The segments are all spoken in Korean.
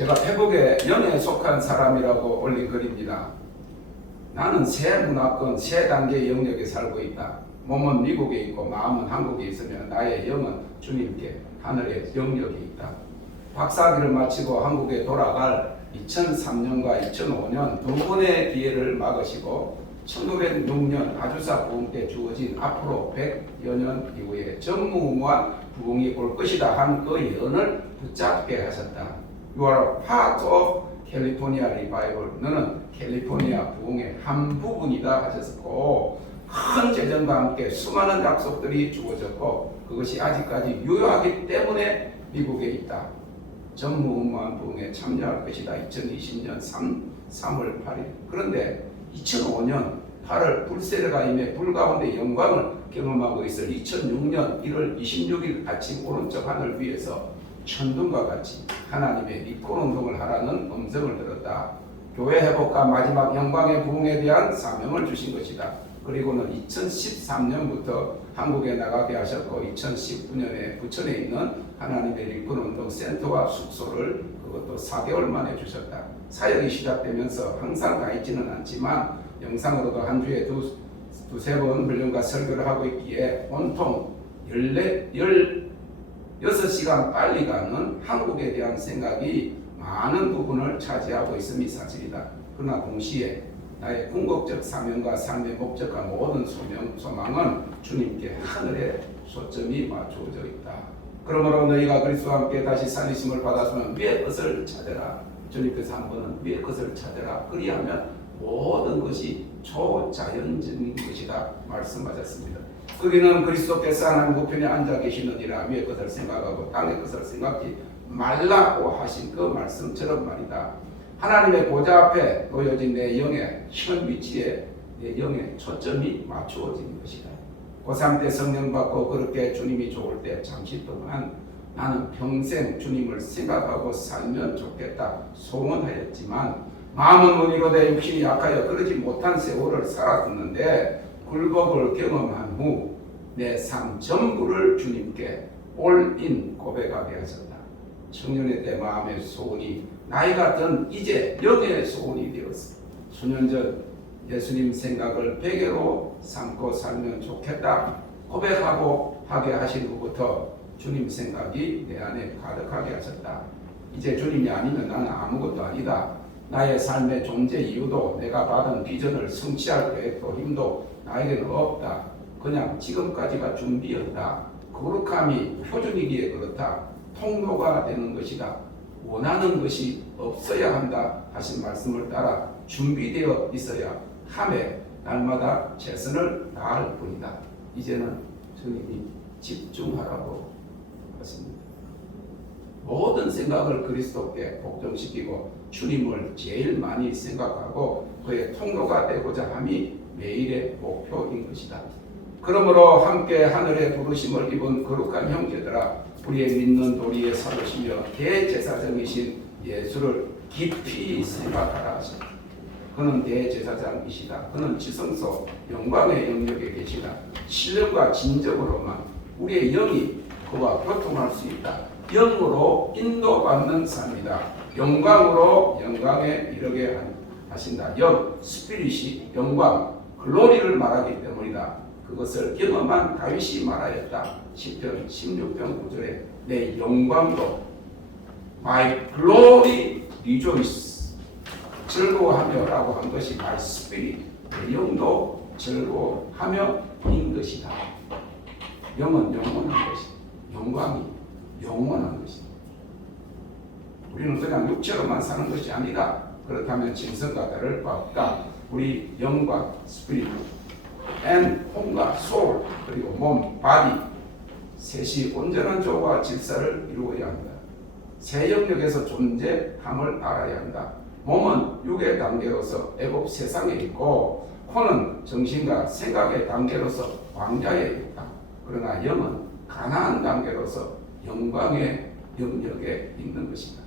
제가 페북에 영에 속한 사람이라고 올린 글입니다. 나는 새 문화권, 새 단계의 영역에 살고 있다. 몸은 미국에 있고 마음은 한국에 있으며 나의 영은 주님께 하늘의 영역에 있다. 박사학위를 마치고 한국에 돌아갈 2003년과 2005년 두 번의 기회를 막으시고 1906년 아주사 부흥 때 주어진 앞으로 100여 년 이후에 전무후무한 부흥이 올 것이다 한 그 예언을 붙잡게 하셨다. You are a part of California revival. 너는 캘리포니아 부흥의 한 부분이다 하셨고 큰 재정과 함께 수많은 약속들이 주어졌고 그것이 아직까지 유효하기 때문에 미국에 있다. 전무후무한 부흥에 참여할 것이다. 2020년 3월 8일. 그런데 2005년 8월 불세례가 임해 불 가운데 영광을 경험하고 있을 2006년 1월 26일 아침 오른쪽 하늘 위에서 천둥과 같이 하나님의 리콘 운동을 하라는 음성을 들었다. 교회 회복과 마지막 영광의 부흥에 대한 사명을 주신 것이다. 그리고는 2013년부터 한국에 나가게 하셨고 2019년에 부천에 있는 하나님의 리콘 운동 센터와 숙소를 그것도 4개월 만에 주셨다. 사역이 시작되면서 항상 가 있지는 않지만 영상으로도 한 주에 두세 번 훈련과 설교를 하고 있기에 온통 16시간 빨리 가는 한국에 대한 생각이 많은 부분을 차지하고 있음이 사실이다. 그러나 동시에 나의 궁극적 사명과 삶의 목적과 모든 소망은 주님께 하늘에 초점이 맞추어져 있다. 그러므로 너희가 그리스도와 함께 다시 살리심을 받았으면 위의 것을 찾으라. 주님께서 한 번은 위의 것을 찾으라. 그리하면 모든 것이 초자연적인 것이다 말씀하셨습니다. 거기는 그리스도께서 하나님 우편에 앉아 계시느니라. 위의 것을 생각하고 땅의 것을 생각지 말라고 하신 그 말씀처럼 말이다. 하나님의 보좌 앞에 놓여진 내 영의 현 위치에 내 영의 초점이 맞추어진 것이다. 고3 때 성령 받고 그렇게 주님이 좋을 때 잠시 동안 나는 평생 주님을 생각하고 살면 좋겠다 소원하였지만 마음은 무늬로 돼 육신이 약하여 그러지 못한 세월을 살았었는데 굴복을 경험한 후 내 삶 전부를 주님께 올인 고백하게 하셨다. 청년의 때 마음의 소원이 나이가 든 이제 영의 소원이 되었어. 수년 전 예수님 생각을 베개로 삼고 살면 좋겠다 고백하고 하게 하신 후부터 주님 생각이 내 안에 가득하게 하셨다. 이제 주님이 아니면 나는 아무것도 아니다. 나의 삶의 존재 이유도 내가 받은 비전을 성취할 계획도 힘도 나에게는 없다. 그냥 지금까지가 준비였다. 거룩함이 표준이기에 그렇다. 통로가 되는 것이다. 원하는 것이 없어야 한다 하신 말씀을 따라 준비되어 있어야 함에 날마다 최선을 다할 뿐이다. 이제는 주님이 집중하라고 하십니다. 모든 생각을 그리스도께 복종시키고 주님을 제일 많이 생각하고 그의 통로가 되고자 함이 매일의 목표인 것이다. 그러므로 함께 하늘의 부르심을 입은 거룩한 형제들아, 우리의 믿는 도리에 사로시며 대제사장이신 예수를 깊이 생각하라 하시다. 그는 대제사장이시다. 그는 지성소 영광의 영역에 계시다. 신령과 진정으로만 우리의 영이 그와 교통할 수 있다. 영으로 인도받는 삶이다. 영광으로 영광에 이르게 하신다. 영, 스피릿이 영광, 글로리를 말하기 때문이다. 그것을 경험한 다윗이 말하였다. 시편 16편 9절에 내 영광도 My glory rejoice 즐거워하며 라고 한 것이 My spirit 내 영도 즐거워하며 인 것이다. 영은 영원한 것이다. 영광이 영원한 것이다. 우리는 그냥 육체로만 사는 것이 아니다. 그렇다면 짐승과 다를 바 없다. 우리 영과 스피릿 and 홈과 소울 그리고 몸, 바디 셋이 온전한 조화와 질서를 이루어야 한다. 새 영역에서 존재함을 알아야 한다. 몸은 육의 단계로서 애굽 세상에 있고 코는 정신과 생각의 단계로서 광야에 있다. 그러나 영은 가나안 단계로서 영광의 영역에 있는 것이다.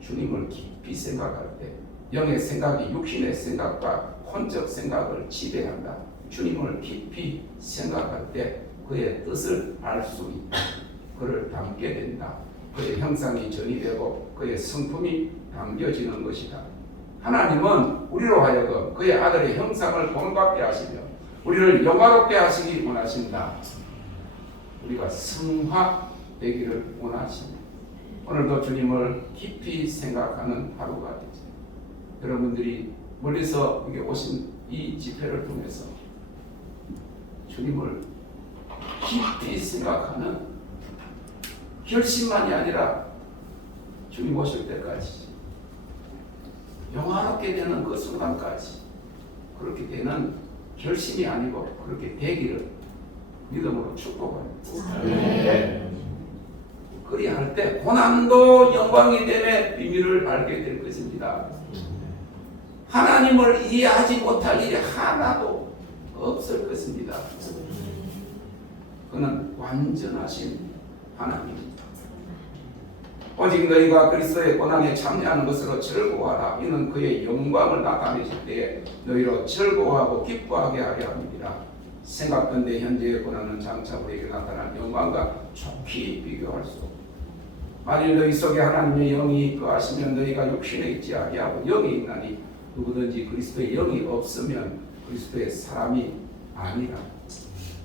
주님을 깊이 생각할 때 영의 생각이 육신의 생각과 혼적 생각을 지배한다. 주님을 깊이 생각할 때 그의 뜻을 알 수 있다. 그를 닮게 된다. 그의 형상이 전이되고 그의 성품이 담겨지는 것이다. 하나님은 우리로 하여금 그의 아들의 형상을 본받게 하시며 우리를 영화롭게 하시기 원하신다. 우리가 성화되기를 원하십니다. 오늘도 주님을 깊이 생각하는 하루가 되죠. 여러분들이 멀리서 여기 오신 이 집회를 통해서 주님을 깊이 생각하는 결심만이 아니라 주님 오실 때까지 영화롭게 되는 그 순간까지 그렇게 되는 결심이 아니고 그렇게 되기를 믿음으로 축복합니다. 네. 그리할 때 고난도 영광이 됨의 비밀을 알게 될 것입니다. 하나님을 이해하지 못할 일이 하나도 없을 것입니다. 그는 완전하신 하나님입니다. 오직 너희가 그리스도의 고난에 참여하는 것으로 즐거워하라. 이는 그의 영광을 나타내실 때에 너희로 즐거워하고 기뻐하게 하려 합니다. 생각건대 현재의 고난은 장차 우리에게 나타날 영광과 좋게 비교할 수 없다. 만일 너희 속에 하나님의 영이 거하시면 너희가 육신에 있지 아니하고 영이 있나니 누구든지 그리스도의 영이 없으면 그리스도의 사람이 아니라.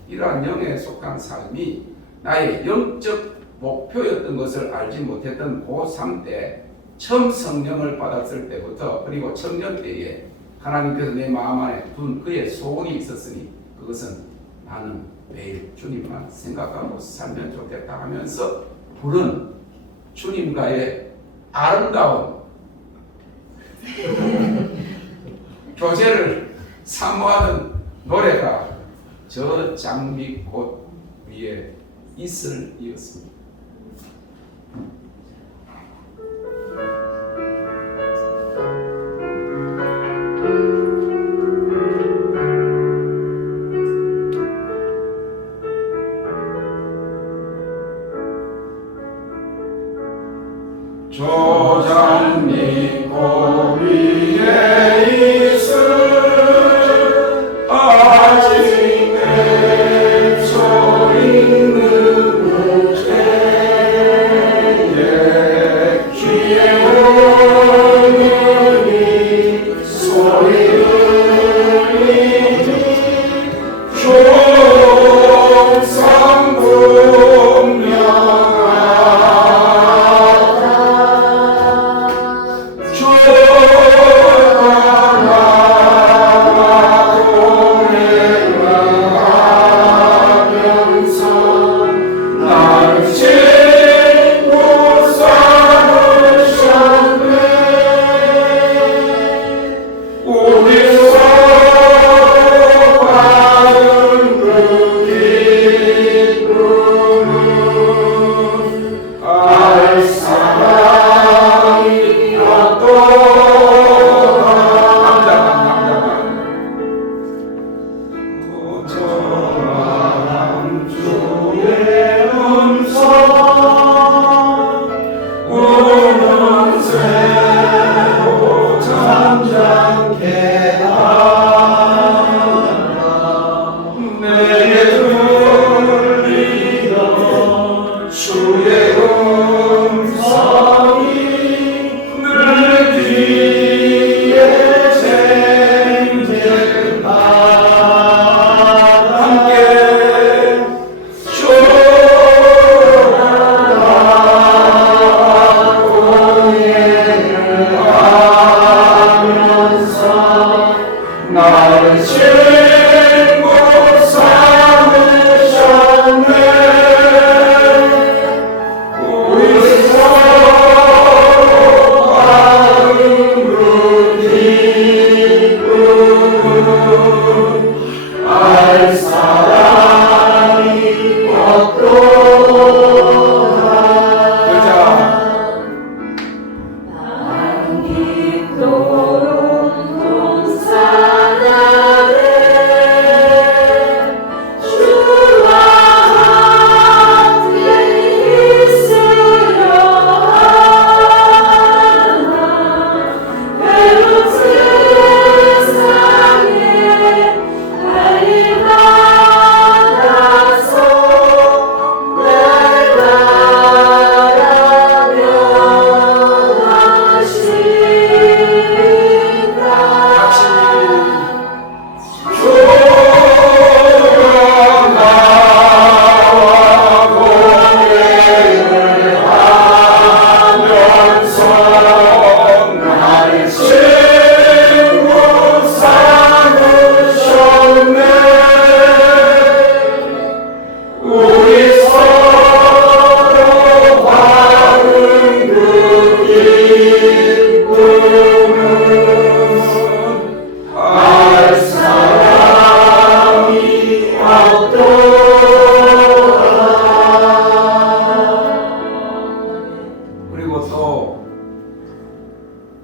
이러한 영에 속한 삶이 나의 영적 목표였던 것을 알지 못했던 고3 때 처음 성령을 받았을 때부터 그리고 청년 때에 하나님께서 내 마음 안에 둔 그의 소원이 있었으니 그것은 나는 매일 주님만 생각하고 살면 좋겠다 하면서 부른 주님과의 아름다운 교제를 사모하는 노래가 저 장미꽃 위에 이슬이었습니다. 저 장미꽃 위에 이슬 아직 내 소리 듣는 때에 귀에 오르니 소리 들리니 조상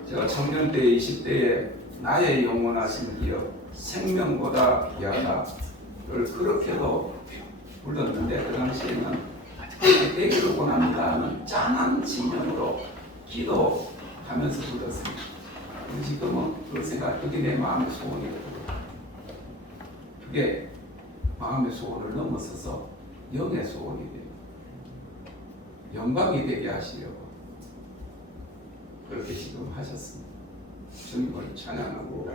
제가 청년 때 20대에 나의 영원하신 기업 생명보다 귀하다를 그렇게도 불렀는데 그 당시에는 되기를 원합니다는 짠한 신념으로 기도하면서 불렀습니다. 지금은 그 생각, 그게 내 마음의 소원이거든요. 그게 마음의 소원을 넘어서서 영의 소원이 돼요. 영광이 되게 하시려고 그렇게 지금 하셨습니다. 주님을 찬양하고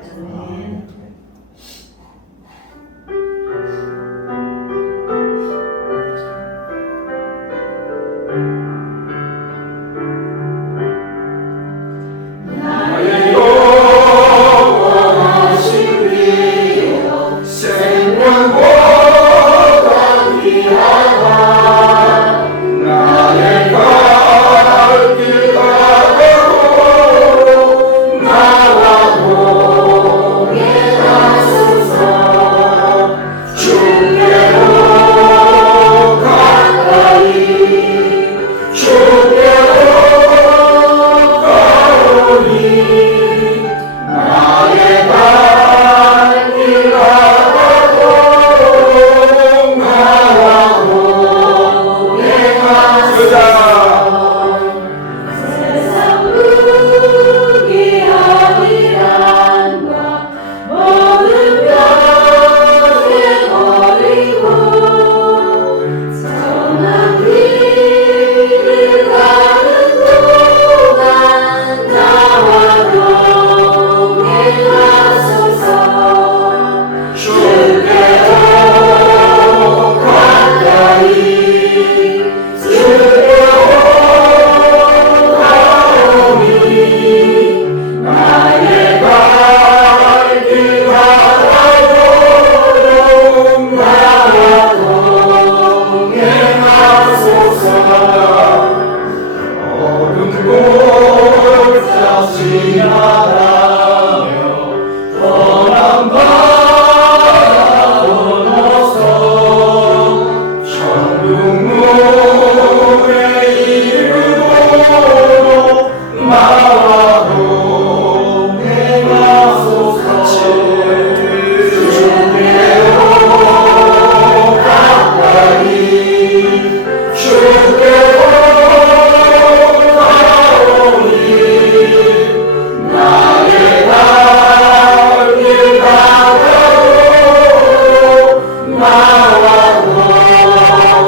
나의 영원하신 기업 생명보다 귀하다. 나의 갈 길 가고 나와 동행하소서. 주께로 가까이 주께로 가오니 나의 갈 길 가고 나와 동행하소서. 세상 무기하리란과 모든 병에 버리고 선한 길을 가는 동안 나와 동행하소서. 주께로 가까이 주께로 가오니 나의 갈 길 가고 나와 동행하소서. 어둠 골짜 지나가며 뻔한 바다 건너서 천둥물에 이르도록 나와 동행하소서. 주께로 가까이 주께로 가오니 나의 갈 길 가고 나와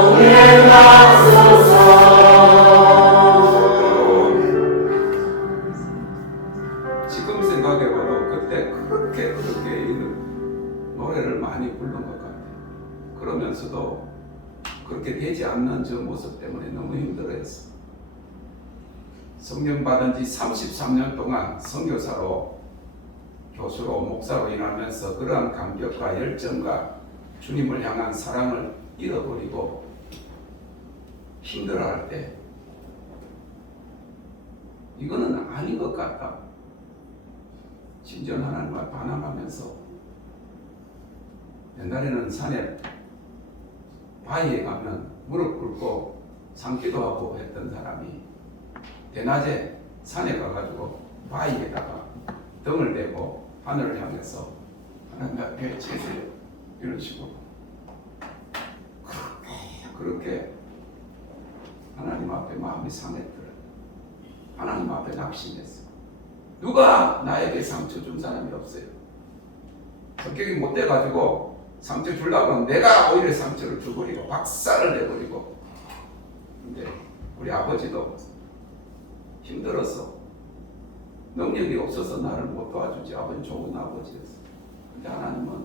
동행하소서. 지금 생각해봐도 그때 그렇게 이 노래를 많이 부른 것 같아요. 그러면서도 그렇게 되지 않는 저 모습 때문에 너무 힘들어했어. 성령 받은 지 33년 동안 선교사로 교수로 목사로 일하면서 그러한 감격과 열정과 주님을 향한 사랑을 잃어버리고 힘들어할 때 이거는 아닌 것 같다. 심지어 하나님과 반항하면서 옛날에는 산에 바위에 가면 무릎 꿇고 삼기도 하고 했던 사람이 대낮에 산에 가가지고 바위에다가 등을 대고 하늘을 향해서 하나님 앞에 제세요 이런 식으로 그렇게 하나님 앞에 마음이 상했더라. 하나님 앞에 낙심했어. 누가 나에게 상처 준 사람이 없어요. 성격이 못돼가지고 상처 주려고 하면 내가 오히려 상처를 줘버리고 박살을 내버리고. 근데 우리 아버지도 힘들어서 능력이 없어서 나를 못 도와주지. 아버지 좋은 아버지였어. 근데 하나님은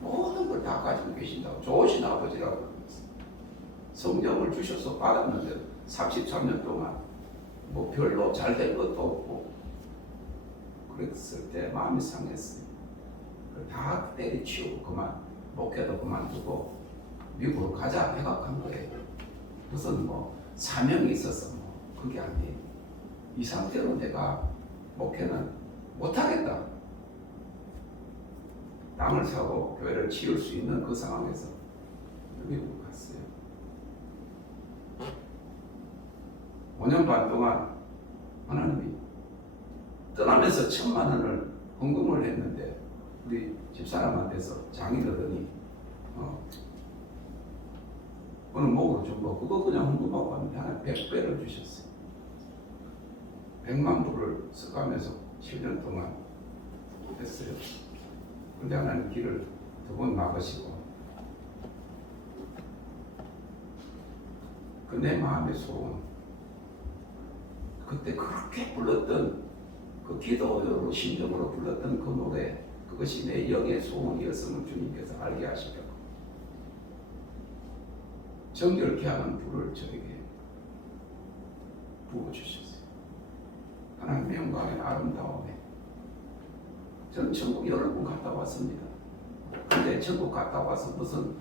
모든 걸 다 가지고 계신다고 좋으신 아버지라고 그랬어. 성령을 주셔서 받았는데 33년 동안 뭐 별로 잘 된 것도 없고 그랬을 때 마음이 상했어요. 다 때려치우고 그만 목회도 그만두고 미국으로 가자 생각한 거예요. 무슨 뭐 사명이 있어서 뭐 그게 아니에요. 이 상태로 내가 목회는 못하겠다. 땅을 사고 교회를 지을 수 있는 그 상황에서 미국 갔어요. 5년 반 동안 하나님이 떠나면서 1,000만 원을 헌금을 했는데 우리 집사람한테서 장인어른이 어느 목으로 준 거 그거 그냥 헌금하고 왔는데 하나 100배를 주셨어요. 100만 불을 써가면서 7년 동안 했어요. 근데 하나님 길을 2번 막으시고 그 내 마음의 소원 그때 그렇게 불렀던 그 기도로 심정으로 불렀던 그 노래 그것이 내 영의 소원이었음을 주님께서 알게 하시려고 정결케 하는 불을 저에게 부어주셨어요. 하나님의 영광의 아름다움에 저는 천국 여러 번 갔다 왔습니다. 근데 천국 갔다 와서 무슨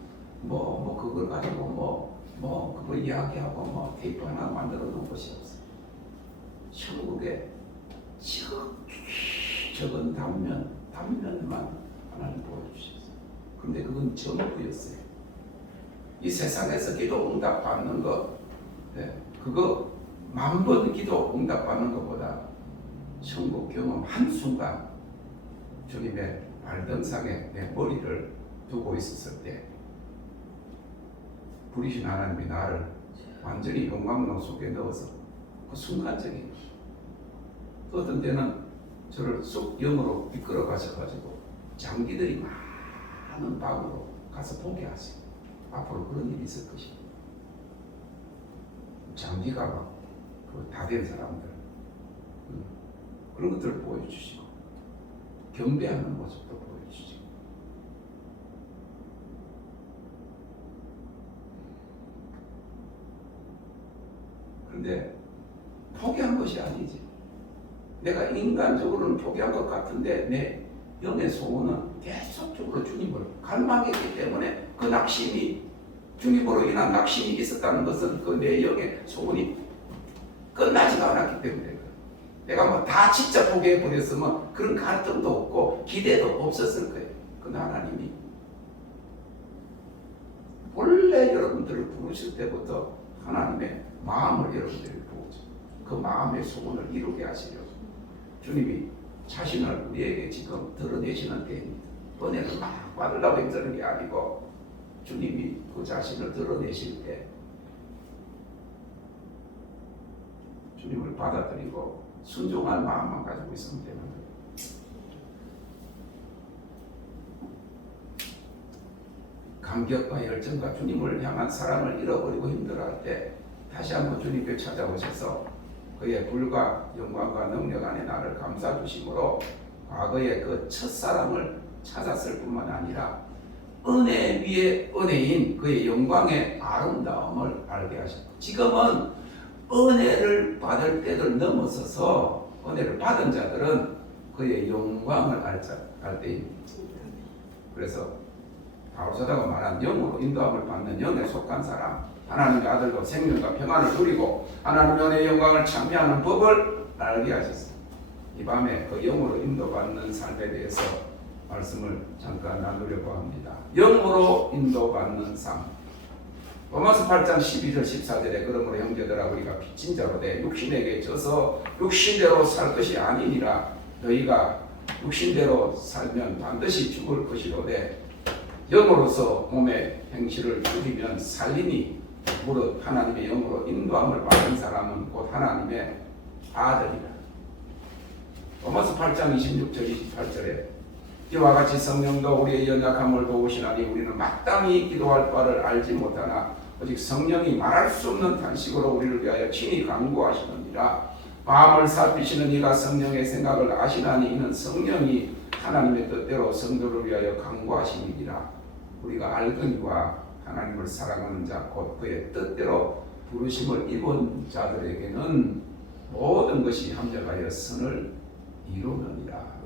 그걸 가지고 그거 이야기하고 테이프 하나 만들어 놓은 것이 없어요. 천국에 적은 단면만 하나님 보여주셨어요. 근데 그건 전부였어요. 이 세상에서 기도 응답 받는 거, 그거 10,000번 기도 응답 받는 것보다 천국 경험 한순간 주님의 발등상에 내 머리를 두고 있었을 때 부리신 하나님이 나를 완전히 영광로 속에 넣어서 그 순간적인 어떤 때는 저를 쑥 영으로 이끌어 가셔가지고 장기들이 많은 방으로 가서 보게 하세요. 앞으로 그런 일이 있을 것입니다. 장기가 막 다 된 사람들 그런 것들을 보여주시고 경배하는 모습도 보여주시고 그런데 포기한 것이 아니지. 내가 인간적으로는 포기한 것 같은데 내 영의 소원은 계속적으로 주님을 갈망했기 때문에 그 낙심이 주님으로 인한 낙심이 있었다는 것은 그 내 영의 소원이 끝나지가 않았기 때문에 내가 다 진짜 포기해 버렸으면 그런 갈등도 없고 기대도 없었을 거예요. 그러나 하나님이 원래 여러분들을 부르실 때부터 하나님의 마음을 여러분들이 보죠. 그 마음의 소원을 이루게 하시려고 주님이 자신을 우리에게 지금 드러내시는 때입니다. 은혜를 막 받으려고 힘쓰는 게 아니고 주님이 그 자신을 드러내실 때 주님을 받아들이고 순종할 마음만 가지고 있으면 되는 거예요. 감격과 열정과 주님을 향한 사랑을 잃어버리고 힘들어할 때 다시 한번 주님께 찾아오셔서 그의 불과 영광과 능력 안에 나를 감싸 주심으로 과거의 그 첫사랑을 찾았을 뿐만 아니라 은혜 위에 은혜인 그의 영광의 아름다움을 알게 하셨고 지금은 은혜를 받을 때를 넘어서서 은혜를 받은 자들은 그의 영광을 알 때입니다. 그래서 바울사도가 말한 영으로 인도함을 받는 영에 속한 사람 하나님의 아들로 생명과 평안을 누리고 하나님의 은혜의 영광을 찬미하는 법을 알게 하셨습니다. 이 밤에 그 영으로 인도받는 삶에 대해서 말씀을 잠깐 나누려고 합니다. 영으로 인도받는 삶. 로마서 8장 12절 14절에 그러므로 형제들아 우리가 빚진 자로 돼 육신에게 져서 육신대로 살 것이 아니니라 너희가 육신대로 살면 반드시 죽을 것이로되 영으로서 몸의 행실을 죽이면 살리니 무릇 하나님의 영으로 인도함을 받은 사람은 곧 하나님의 아들이라. 로마서 8장 26절 28절에 이와 같이 성령도 우리의 연약함을 도우시나니 우리는 마땅히 기도할 바를 알지 못하나 오직 성령이 말할 수 없는 탄식으로 우리를 위하여 친히 간구하시느니라. 마음을 살피시는 이가 성령의 생각을 아시나니 이는 성령이 하나님의 뜻대로 성도를 위하여 간구하시니라. 우리가 알거니와 하나님을 사랑하는 자 곧 그의 뜻대로 부르심을 입은 자들에게는 모든 것이 합력하여 선을 이루느니라.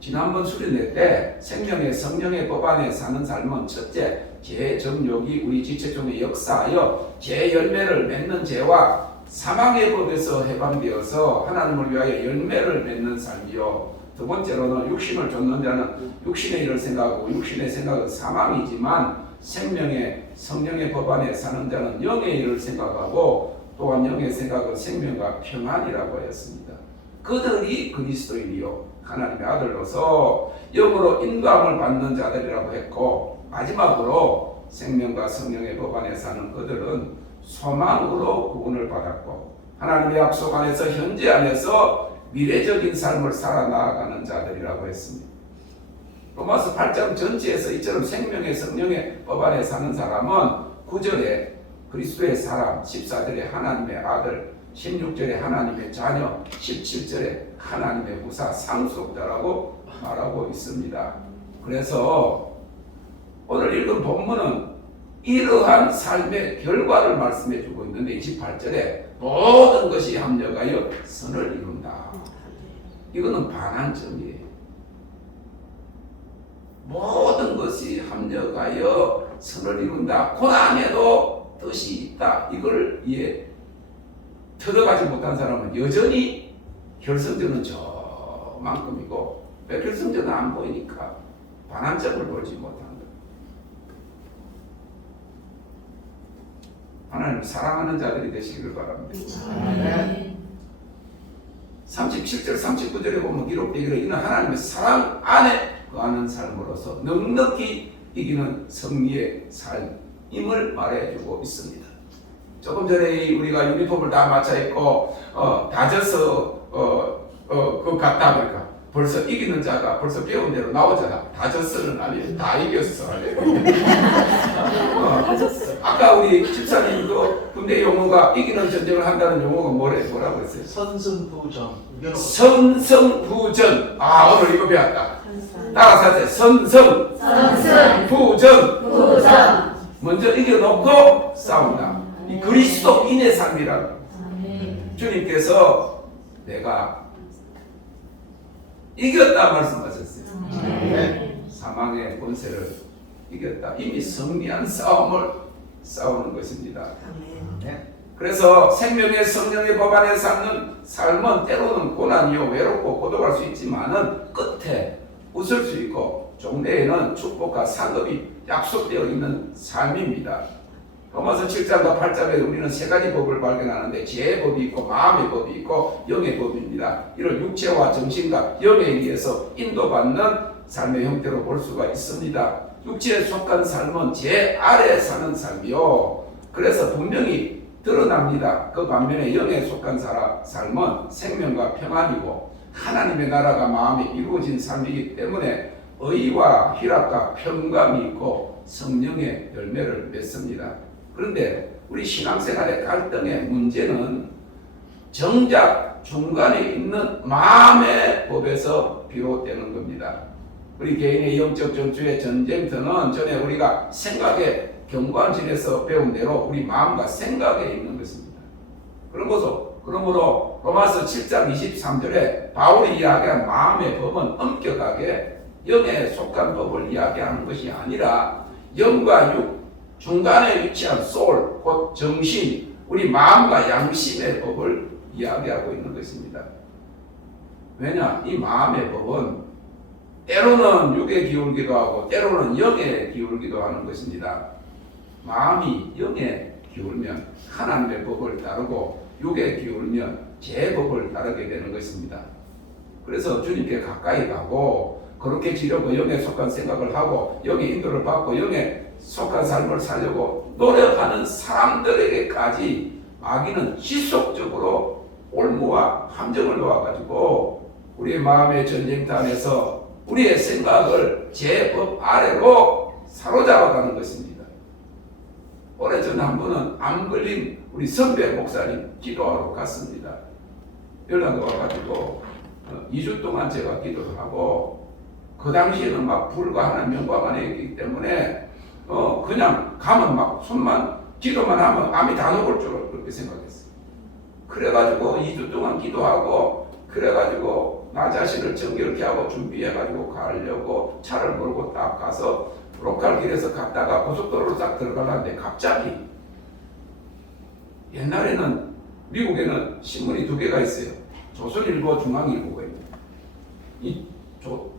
지난번 수련회 때 생명의 성령의 법 안에 사는 삶은 첫째, 죄정욕이 우리 지체중에 역사하여 죄열매를 맺는 죄와 사망의 법에서 해방되어서 하나님을 위하여 열매를 맺는 삶이요. 두 번째로는 육신을 좇는 자는 육신의 일을 생각하고 육신의 생각은 사망이지만 생명의 성령의 법 안에 사는 자는 영의 일을 생각하고 또한 영의 생각은 생명과 평안이라고 하였습니다. 그들이 그리스도인이요 하나님의 아들로서 영으로 인도함을 받는 자들이라고 했고, 마지막으로 생명과 성령의 법 안에 사는 그들은 소망으로 구원을 받았고 하나님의 약속 안에서 현재 안에서 미래적인 삶을 살아나가는 자들이라고 했습니다. 로마서 8장 전체에서 이처럼 생명의 성령의 법 안에 사는 사람은 9절에 그리스도의 사람, 14절에 하나님의 아들, 16절에 하나님의 자녀, 17절에 하나님의 후사, 상속자라고 말하고 있습니다. 그래서 오늘 읽은 본문은 이러한 삶의 결과를 말씀해 주고 있는데 28절에 모든 것이 합력하여 선을 이룬다. 이거는 반환점이에요. 모든 것이 합력하여 선을 이룬다. 고난에도 뜻이 있다. 이걸 들어가지 못한 사람은 여전히 결승전은 저만큼이고 결승전은 안 보이니까 반환점을 보지 못한다. 하나님 사랑하는 자들이 되시기를 바랍니다. 37절 39절에 보면 기록되기를 이는 하나님의 사랑 안에 거하는 삶으로서 넉넉히 이기는 승리의 삶임을 말해주고 있습니다. 조금 전에 우리가 유니폼을 다 맞춰 입고 다 져서 그거 갔다 보니까 벌써 이기는 자가 벌써 배운 대로 나오잖아. 다 졌어는 아니에요. 다 이겼어. 아까 우리 집사님도 군대 용어가 이기는 전쟁을 한다는 용어가 뭐라고 했어요? 선승부전. 선승부전. 아, 오늘 이거 배웠다. 따라서 하세요. 선승부전. 먼저 이겨놓고 싸운다. 이 그리스도인의 삶이라고. 주님께서 내가 이겼다 말씀하셨어요. 사망의 권세를 이겼다. 이미 승리한 싸움을 싸우는 것입니다. 그래서 생명의 성령의 법 안에 사는 삶은 때로는 고난이요 외롭고 고독할 수 있지만은 끝에 웃을 수 있고 종래에는 축복과 상급이 약속되어 있는 삶입니다. 로마서 7장과 8장에 우리는 세 가지 법을 발견하는데 지혜의 법이 있고 마음의 법이 있고 영의 법입니다. 이를 육체와 정신과 영에 의해서 인도받는 삶의 형태로 볼 수가 있습니다. 육체에 속한 삶은 제 아래 사는 삶이요. 그래서 분명히 드러납니다. 그 반면에 영에 속한 삶은 생명과 평안이고 하나님의 나라가 마음에 이루어진 삶이기 때문에 의와 희락과 평강이 있고 성령의 열매를 맺습니다. 그런데 우리 신앙생활의 갈등의 문제는 정작 중간에 있는 마음의 법에서 비롯되는 겁니다. 우리 개인의 영적 전투의 전쟁터는 전에 우리가 생각의 경관진에서 배운 대로 우리 마음과 생각에 있는 것입니다. 그러므로 로마서 7장 23절에 바울이 이야기한 마음의 법은 엄격하게 영에 속한 법을 이야기하는 것이 아니라 영과 육 중간에 위치한 소울, 곧 정신, 우리 마음과 양심의 법을 이야기하고 있는 것입니다. 왜냐? 이 마음의 법은 때로는 육에 기울기도 하고 때로는 영에 기울기도 하는 것입니다. 마음이 영에 기울면 하나님의 법을 따르고 육에 기울면 제 법을 따르게 되는 것입니다. 그래서 주님께 가까이 가고 그렇게 지려고 영에 속한 생각을 하고 영의 인도를 받고 영에 속한 삶을 살려고 노력하는 사람들에게까지 마귀는 지속적으로 올무와 함정을 놓아가지고 우리의 마음의 전쟁터 안에서 우리의 생각을 제 법 아래로 사로잡아가는 것입니다. 오래전에 한 번은 암 걸린 우리 선배 목사님 기도하러 갔습니다. 연락이 와가지고 2주 동안 제가 기도를 하고 그 당시에는 막 불과 하나님 명과 안에 있기 때문에 그냥 가면 막 손만 기도만 하면 암이 다 녹을 줄 그렇게 생각했어요. 그래가지고 2주 동안 기도하고 그래가지고 나 자신을 정결케 하고 준비해가지고 가려고 차를 몰고 딱 가서 로컬 길에서 갔다가 고속도로로 딱 들어가려는데 갑자기 옛날에는 미국에는 신문이 두 개가 있어요. 조선일보, 중앙일보가 있어요.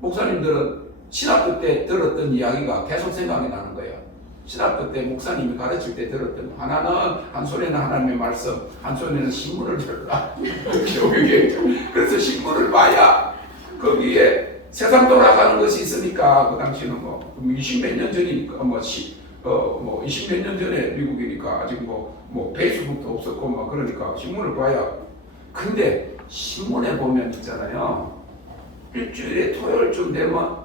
목사님들은 신학교 때 들었던 이야기가 계속 생각이 나는 거예요. 신학교 때 목사님이 가르칠 때 들었던 거. 하나는 한 손에는 하나님의 말씀, 한 손에는 신문을 들라. 그래서 신문을 봐야 거기에 세상 돌아가는 것이 있으니까 그 당시는 뭐 20몇 년 전이니까 뭐 20몇 년 전에 미국이니까 아직 뭐 페이스북도 없었고 막 그러니까 신문을 봐야. 근데 신문에 보면 있잖아요. 일주일에 토요일쯤 되면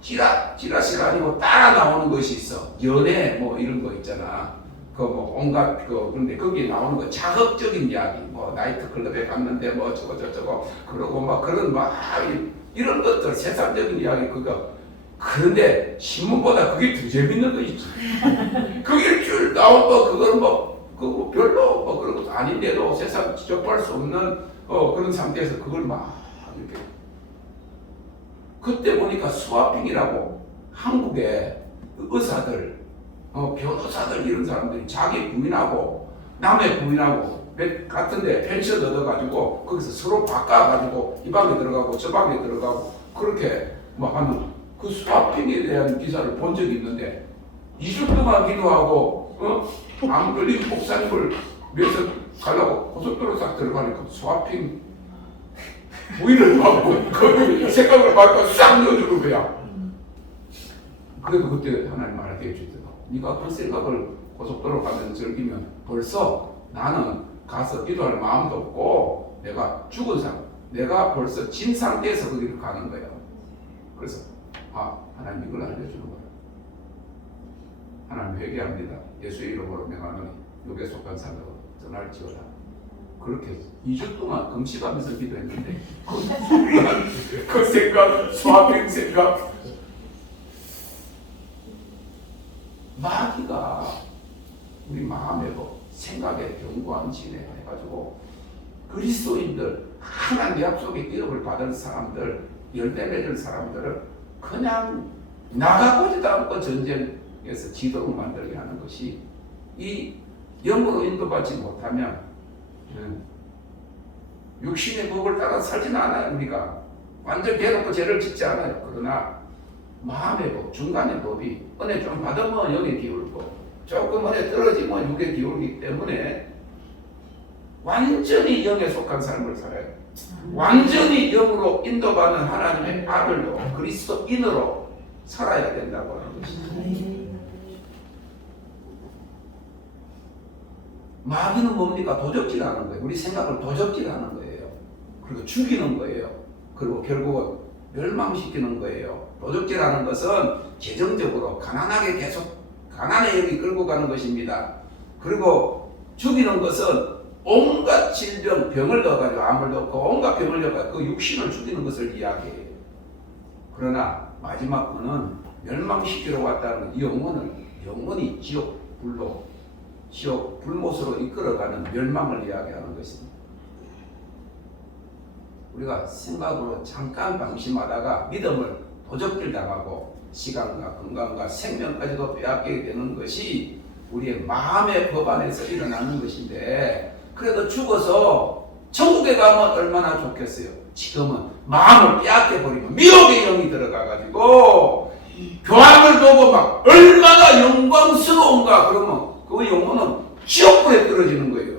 찌라시가 아니고 따라 나오는 것이 있어. 연애 뭐 이런 거 있잖아. 그 뭐 온갖 그런데 거기에 나오는 거 자극적인 이야기. 뭐 나이트 클럽에 갔는데 뭐 저거 그러고 막 그런 막 이런 것들 세상적인 이야기 그거. 그런데 신문보다 그게 더 재밌는 거 있지. 그 일주일 나온 거 그거는 그거 별로 그런 것도 아닌데도 세상 접할 수 없는 그런 상태에서 그걸 막 이렇게. 그때 보니까 스와핑이라고 한국의 의사들, 변호사들 이런 사람들이 자기 부인하고 남의 부인하고 같은데 펜션 얻어가지고 거기서 서로 바꿔가지고 이 방에 들어가고 저 방에 들어가고 그렇게 뭐 하는 그 스와핑에 대한 기사를 본 적이 있는데 2주 동안 기도하고 암 걸린 목사님을 위해서 가려고 고속도로 싹 들어가니까 스와핑 부인을 받고 그 생각을 받고 싹 넣어주는 거야. 그래도 그때 하나님 말하게 해주더라고. 네가 그런 생각을 고속도로 가면서 즐기면 벌써 나는 가서 기도할 마음도 없고 내가 죽은 상태, 내가 벌써 진 상태에서 거기를 가는 거예요. 그래서 하나님 이걸 알려주는 거예요. 하나님 회개합니다. 예수의 이름으로 명하노니 욕에 속한 사람으로 떠날지어다. 그렇게 2주 동안 금식하면서 기도했는데 그 생각, 스와핑 생각 마귀가 우리 마음에 생각에 견고한 진에 해가지고 그리스도인들 하나님 약속의 기업을 받은 사람들 열매 맺을 사람들을 그냥 나가보지도 않고 전쟁에서 지도로 만들게 하는 것이 이 영으로 인도받지 못하면 육신의 법을 따라 살지는 않아요. 우리가 완전 대놓고 죄를 짓지 않아요. 그러나 마음의 법, 중간의 법이 은혜 좀 받으면 영에 기울고 조금 은혜 떨어지면 육에 기울기 때문에 완전히 영에 속한 삶을 살아요. 완전히 영으로 인도받는 하나님의 아들로 그리스도인으로 살아야 된다고 하는 것입니다. 마귀는 뭡니까? 도적질하는 거예요. 우리 생각을 도적질하는 거예요. 그리고 죽이는 거예요. 그리고 결국은 멸망시키는 거예요. 도적질하는 것은 재정적으로 가난하게 계속 가난의 영이 끌고 가는 것입니다. 그리고 죽이는 것은 온갖 질병, 병을 넣어가지고 암을 넣고 온갖 병을 넣어가지고 그 육신을 죽이는 것을 이야기해요. 그러나 마지막 거는 멸망시키러 왔다는 이 영혼이 지옥 불못으로 이끌어가는 멸망을 이야기하는 것입니다. 우리가 생각으로 잠깐 방심하다가 믿음을 도적질 당하고 시간과 건강과 생명까지도 빼앗기게 되는 것이 우리의 마음의 법 안에서 일어나는 것인데, 그래도 죽어서 천국에 가면 얼마나 좋겠어요. 지금은 마음을 빼앗겨버리면 미혹의 영이 들어가가지고 교황을 보고 막 얼마나 영광스러운가 그러면 그 영혼은 지옥불에 떨어지는 거예요.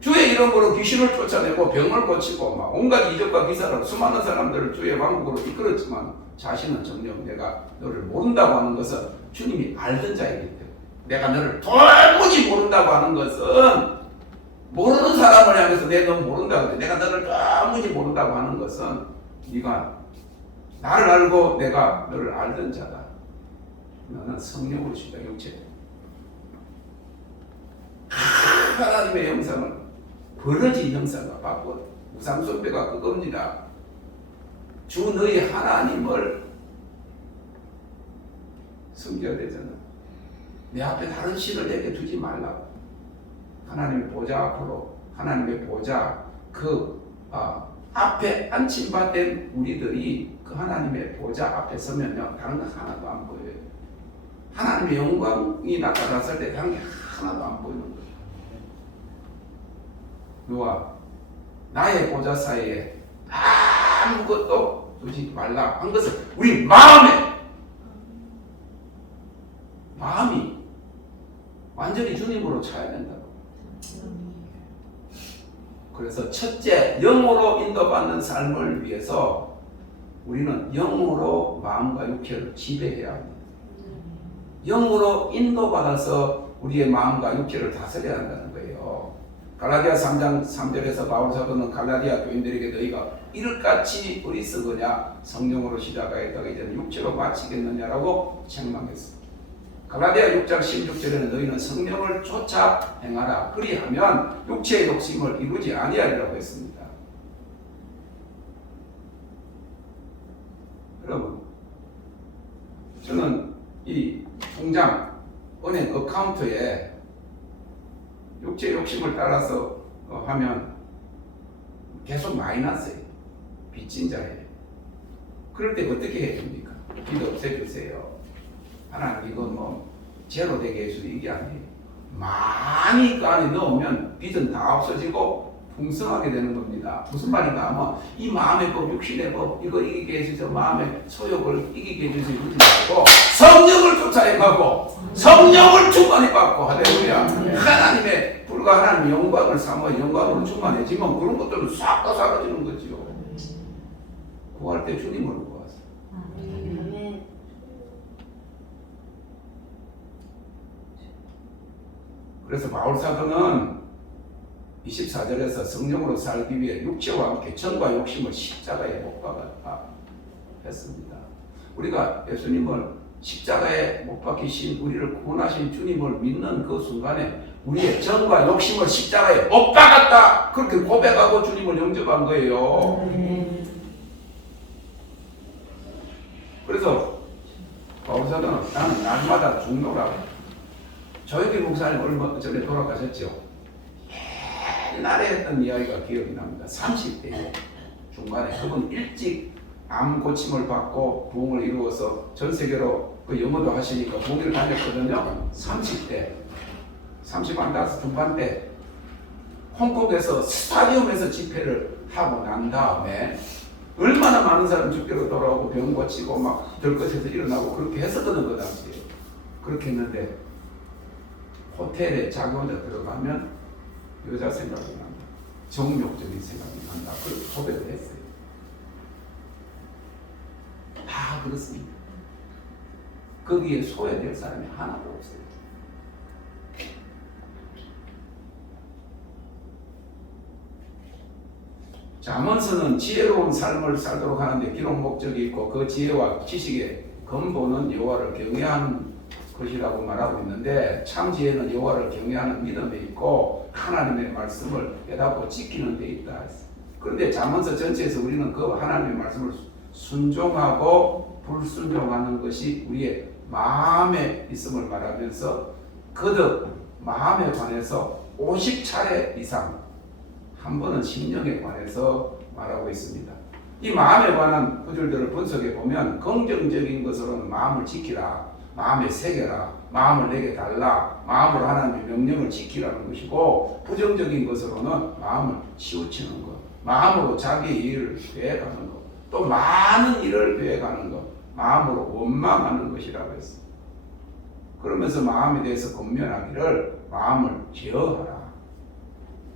주의 이름으로 귀신을 쫓아내고 병을 고치고 막 온갖 이적과 기사로 수많은 사람들을 주의 왕국으로 이끌었지만 자신은 정녕 내가 너를 모른다고 하는 것은 주님이 알던 자이기 때문에, 내가 너를 도무지 모른다고 하는 것은 모르는 사람을 향해서 내가 너 모른다고 해. 내가 너를 도무지 모른다고 하는 것은 네가 나를 알고 내가 너를 알던 자다. 너는 성령으로 시다 육체. 하나님의 형상을 버러지 형상과 바꿔. 우상숭배가 그겁니다. 주 너희 하나님을 섬겨야 되잖아. 내 앞에 다른 신을 내게 두지 말라고. 하나님의 보좌 앞으로, 하나님의 보좌 앞에 안침받은 우리들이 그 하나님의 보좌 앞에 서면요, 다른 거 하나도 안 보여요. 하나님의 영광이 나타났을 때 다른 게 하나도 안 보이는 거예요. 너와 나의 보좌 사이에 아무것도 두지 말라 한 것은 우리 마음이 완전히 주님으로 차야 된다고. 그래서 첫째, 영으로 인도받는 삶을 위해서 우리는 영으로 마음과 육체를 지배해야 합니다. 영으로 인도받아서 우리의 마음과 육체를 다스려야 한다는 거예요. 갈라디아 3장 3절에서 바울 사도는 갈라디아 교인들에게 너희가 이릇같이 어리석으냐 성령으로 시작하였다가 이제는 육체로 마치겠느냐라고 책망했습니다. 갈라디아 6장 16절에는 너희는 성령을 쫓아 행하라 그리하면 육체의 욕심을 이루지 아니하리라고 했습니다. 여러분, 저는 이 통장 은행 어카운트에 육체의 욕심을 따라서 하면 계속 마이너스예요. 빚진 자예요. 그럴 때 어떻게 해야 됩니까? 빚 없애주세요. 하나님 이거 뭐 제로 되게 해주세요. 이게 아니에요. 많이 그 안에 넣으면 빚은 다 없어지고 풍성하게 되는 겁니다. 무슨 말인가 하면 이 마음의 법, 육신의 법 이거 이기게 해주세요. 마음의 소욕을 이기게 해주세요. 이러지 말고 성령을 쫓아내가고 성령을 충만히 받고 할렐루야. 하나님의 불과 하나님의 영광을 삼아 영광으로 충만해지면 그런 것들은 싹 다 사라지는 거지요. 구할 때 주님을 구하세요. 그래서 바울 사도는 24절에서 성령으로 살기 위해 육체와 함께 정과 욕심을 십자가에 못 박았다 했습니다. 우리가 예수님을 십자가에 못 박히신 우리를 구원하신 주님을 믿는 그 순간에 우리의 정과 욕심을 십자가에 못 박았다 그렇게 고백하고 주님을 영접한 거예요. 그래서 바울 사도는 나는 날마다 죽노라. 조혁기 목사님 얼마 전에 돌아가셨죠. 옛날에 했던 이야기가 기억이 납니다. 30대 중간에 그분 일찍 암 고침을 받고 부흥을 이루어서 전 세계로 그 영어도 하시니까 부흥을 다녔거든요. 30대 30한 중반 때 홍콩에서 스타디움에서 집회를 하고 난 다음에 얼마나 많은 사람 죽기로 돌아오고 병 고치고 막 들것에서 일어나고 그렇게 했었거든 그 당시에. 그렇게 했는데 호텔에 자기 혼자 들어가면 여자 생각이 난다. 정욕적인 생각이 난다. 그렇게 고백을 했어요. 다 그렇습니다. 거기에 소외될 사람이 하나도 없어요. 잠언서는 지혜로운 삶을 살도록 하는데 기록 목적이 있고 그 지혜와 지식의 근본은 여호와를 경외하는 것이라고 말하고 있는데 참 지혜는 여호와를 경외하는 믿음에 있고 하나님의 말씀을 깨닫고 지키는 데 있다. 그런데 잠언서 전체에서 우리는 그 하나님의 말씀을 순종하고 불순종하는 것이 우리의 마음에 있음을 말하면서 거듭 마음에 관해서 50차례 이상 한 번은 심령에 관해서 말하고 있습니다. 이 마음에 관한 구절들을 분석해 보면 긍정적인 것으로는 마음을 지키라, 마음에 새겨라, 마음을 내게 달라, 마음으로 하나님의 명령을 지키라는 것이고 부정적인 것으로는 마음을 치우치는 것, 마음으로 자기의 일을 계획하는 것, 또 많은 일을 계획하는 것, 마음으로 원망하는 것이라고 했습니다. 그러면서 마음에 대해서 권면하기를 마음을 제어하라,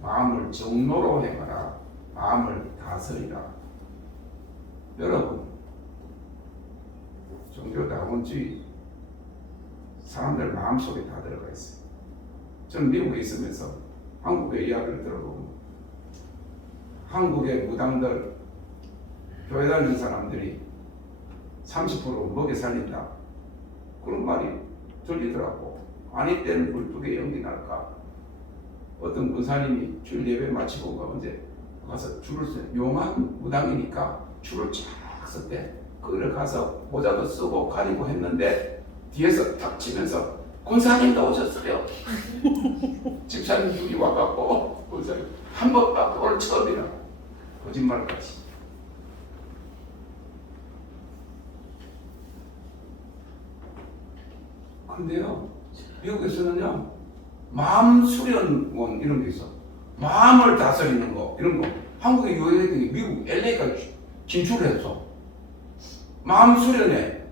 마음을 정로로 행하라, 마음을 다스리라. 여러분, 종교다원주의 사람들 마음속에 다 들어가 있어요. 저는 미국에 있으면서 한국의 이야기를 들어보고 한국의 무당들, 교회 다니는 사람들이 30% 먹여 살린다 그런 말이 들리더라고. 아니 때는 불뚝에 연기 날까. 어떤 권사님이 주일 예배 마치고 언제 가서 줄을 서 용한 무당이니까 줄을 쫙 섰대. 거기를 가서 모자도 쓰고 가리고 했는데 뒤에서 탁 치면서 권사님도 오셨어요. 집사님 둘이 와갖고 권사님 한 번 딱 오늘 처음이라 거짓말까지. 그런데요 미국에서는요 마음 수련원 이런 게 있어. 마음을 다스리는 거 이런 거 한국에 유행했던 게 미국 LA까지 진출을 했어. 마음 수련회.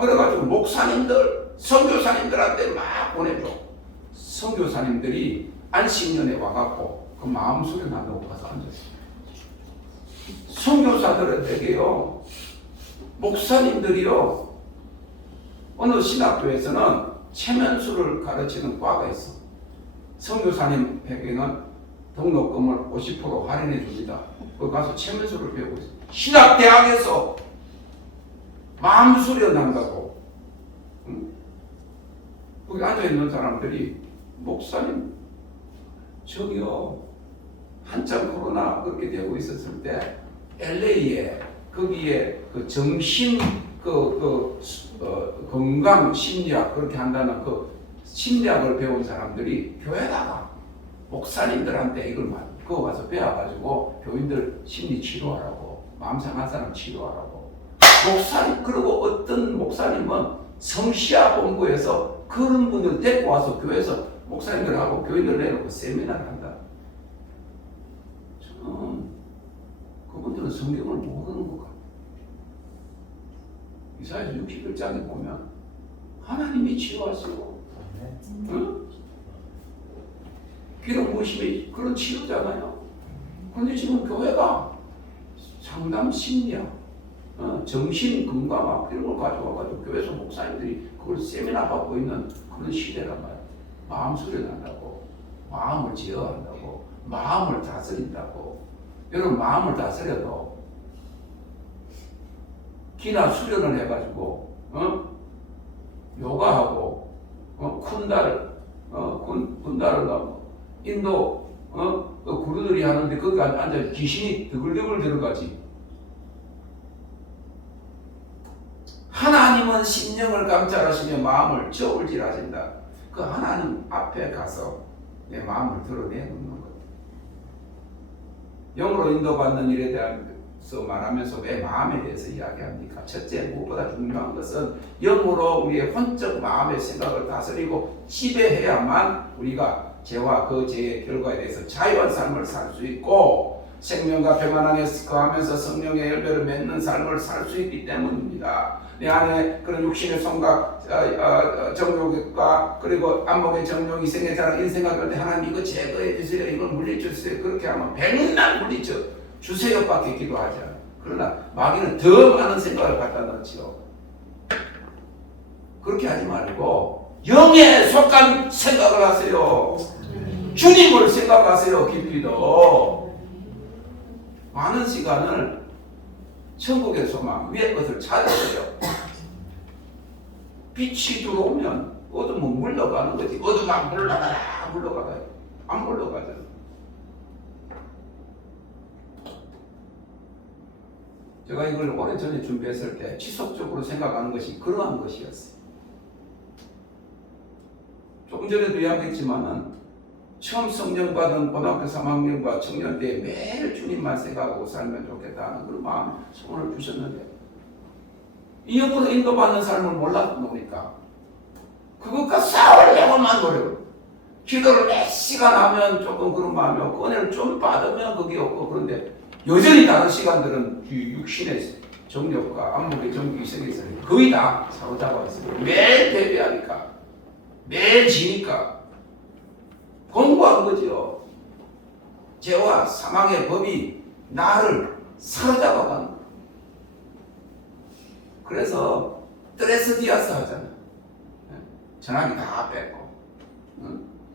그래가지고 목사님들, 선교사님들한테 막 보내줘. 선교사님들이 안식년에 와갖고 그 마음 수련한다고 가서 앉았어요. 선교사들에게요, 목사님들이요, 어느 신학교에서는 체면수를 가르치는 과가 있어. 선교사님에게는 등록금을 50% 할인해 줍니다. 거기 가서 체면수를 배우고 있어. 신학대학에서 마음 수련한다고. 응? 거기 앉아있는 사람들이, 목사님, 저기요, 한참 코로나 그렇게 되고 있었을 때 LA에 거기에 그 정신 건강 심리학 그렇게 한다는 그 심리학을 배운 사람들이 교회다가 목사님들한테 이걸 그거 가서 배워가지고 교인들 심리 치료하라고, 마음 상한 사람 치료하라고. 목사님, 그리고 어떤 목사님은 성시아 본부에서 그런 분들 데리고 와서 교회에서 목사님들하고 교인들 내놓고 세미나를 한다. 저는 그분들은 성경을 모르는 것 같아요. 이사야서 61장에 보면 하나님이 치료하시고, 응? 기름 부으심이 그런 치료잖아요. 그런데 지금 교회가 상담 심리학, 정신 건강학 이런 걸 가져와가지고 교회에서 목사님들이 그걸 세미나 받고 있는 그런 시대란 말이에요. 마음 수련한다고, 마음을 제어한다고, 마음을 다스린다고. 여러분, 마음을 다스려도 기나 수련을 해가지고 요가하고 군달을 가고 인도 그 구루들이 하는데 거기 앉아 귀신이 드글드글 들어가지. 하나님은 심령을 감찰하시며 마음을 저울질하신다. 그 하나님 앞에 가서 내 마음을 드러내놓는 것. 영으로 인도받는 일에 대해서 말하면서 왜 마음에 대해서 이야기합니까? 첫째, 무엇보다 중요한 것은 영으로 우리의 혼적 마음의 생각을 다스리고 지배해야만 우리가 죄와 그 죄의 결과에 대해서 자유한 삶을 살 수 있고 생명과 평안 안에 거하면서 성령의 열매를 맺는 삶을 살 수 있기 때문입니다. 내 안에 그런 육신의 성각, 정욕과 그리고 안목의 정욕, 이생의 자랑, 인생과 그럴 때 하나님 이거 제거해 주세요, 이걸 물리주세요. 그렇게 하면 백날 물리쳐 주세요밖에 기도하지 않아요. 그러나 마귀는 더 많은 생각을 갖다 넣지요. 그렇게 하지 말고 영에 속한 생각을 하세요. 주님을 생각하세요. 깊이도. 많은 시간을 천국의 소망, 위의 것을 찾으세요. 빛이 들어오면 어둠은 물러가는 거지. 어둠아 물러가라, 물러가라. 안 물러가잖아. 제가 이걸 오래전에 준비했을 때 지속적으로 생각하는 것이 그러한 것이었어요. 조금 전에도 이야기했지만은 처음 성령 받은 고등학교 3학년과 청년 때 매일 주님만 생각하고 살면 좋겠다는 그런 마음 소원을 주셨는데 이 영으로 인도받는 삶을 몰랐노니까 그것과 싸우려고만 노력을, 기도를 몇 시간 하면 조금 그런 마음이 없고 은혜를 좀 받으면 그게 없고, 그런데 여전히 다른 시간들은 육신의 정욕과 안목의 정욕이 생겨서 거의 다 사로잡아 있어요. 매일 대비하니까, 매일 지니까 공부한 거죠. 죄와 사망의 법이 나를 사로잡아가는 거예요. 그래서 트레스디아스 하잖아요. 전화기 다 뺐고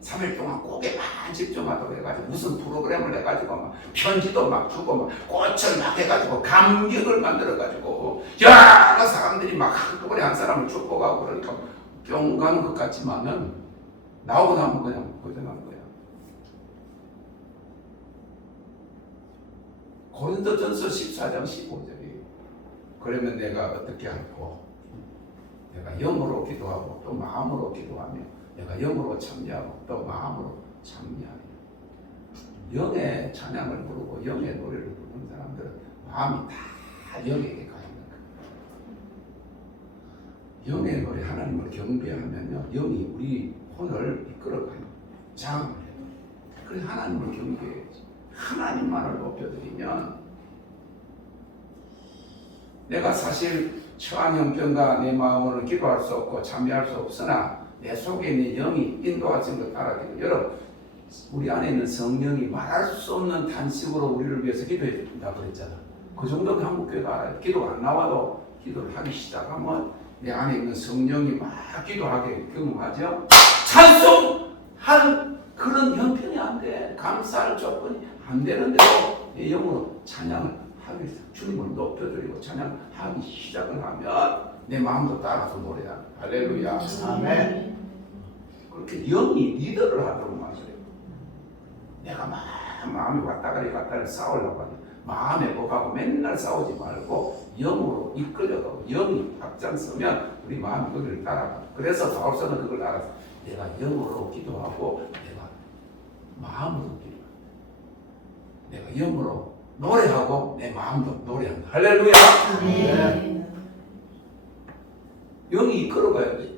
3일 동안 고개 막 집중하도록 해가지고 무슨 프로그램을 해가지고 막 편지도 막 주고 막 꽃을 막 해가지고 감격을 만들어가지고 여러 사람들이 막 한꺼번에 한 사람을 축복하고 그러니까 뿅 가는 것 같지만은 나오고 나면 그냥 고생하는 거야. 고린도전서 14장 15절이 그러면 내가 어떻게 할고, 내가 영으로 기도하고 또 마음으로 기도하며 내가 영으로 참여하고 또 마음으로 참여하며. 영의 찬양을 부르고 영의 노래를 부르는 사람들은 마음이 다 영에게 가 있는 거예요. 영의 노래, 하나님을 경배하면요 영이 우리 혼을 이끌어가요. 장을 해요. 그래서 하나님을 경배해야지. 하나님만을 높여드리면, 내가 사실 처한 형편과 내 마음으로는 기도할 수 없고 참여할 수 없으나 내 속에 있는 영이 인도하신 것 따라 기도. 여러분, 우리 안에 있는 성령이 말할 수 없는 단식으로 우리를 위해서 기도해 준다고 그랬잖아. 그 정도는 한국교회가 알아요. 기도가 안 나와도 기도를 하기 시작하면 내 안에 있는 성령이 막 기도하게 경험하죠. 찬송한 그런 형편이 안 돼. 감사할 조건이 안 되는데도 내 영으로 찬양을 하기 위해서 주님을 높여드리고 찬양하기 시작을 하면 내 마음도 따라서 노래하는. 할렐루야. 아멘. 그렇게 영이 리더를 하도록 만들어요. 내가 마음이 왔다가리 갔다리 싸우려고 하는 마음에 뭐하고 맨날 싸우지 말고 영으로 이끌려가고 영이 앞장서면 우리 마음이 그걸 따라가. 그래서 바울서는 그걸 알아서 내가 영으로 기도하고 내가 마음으로 기도하고 내가 영으로 노래하고 내 마음도 노래한다. 할렐루야. 네. 영이 이끌어가야지.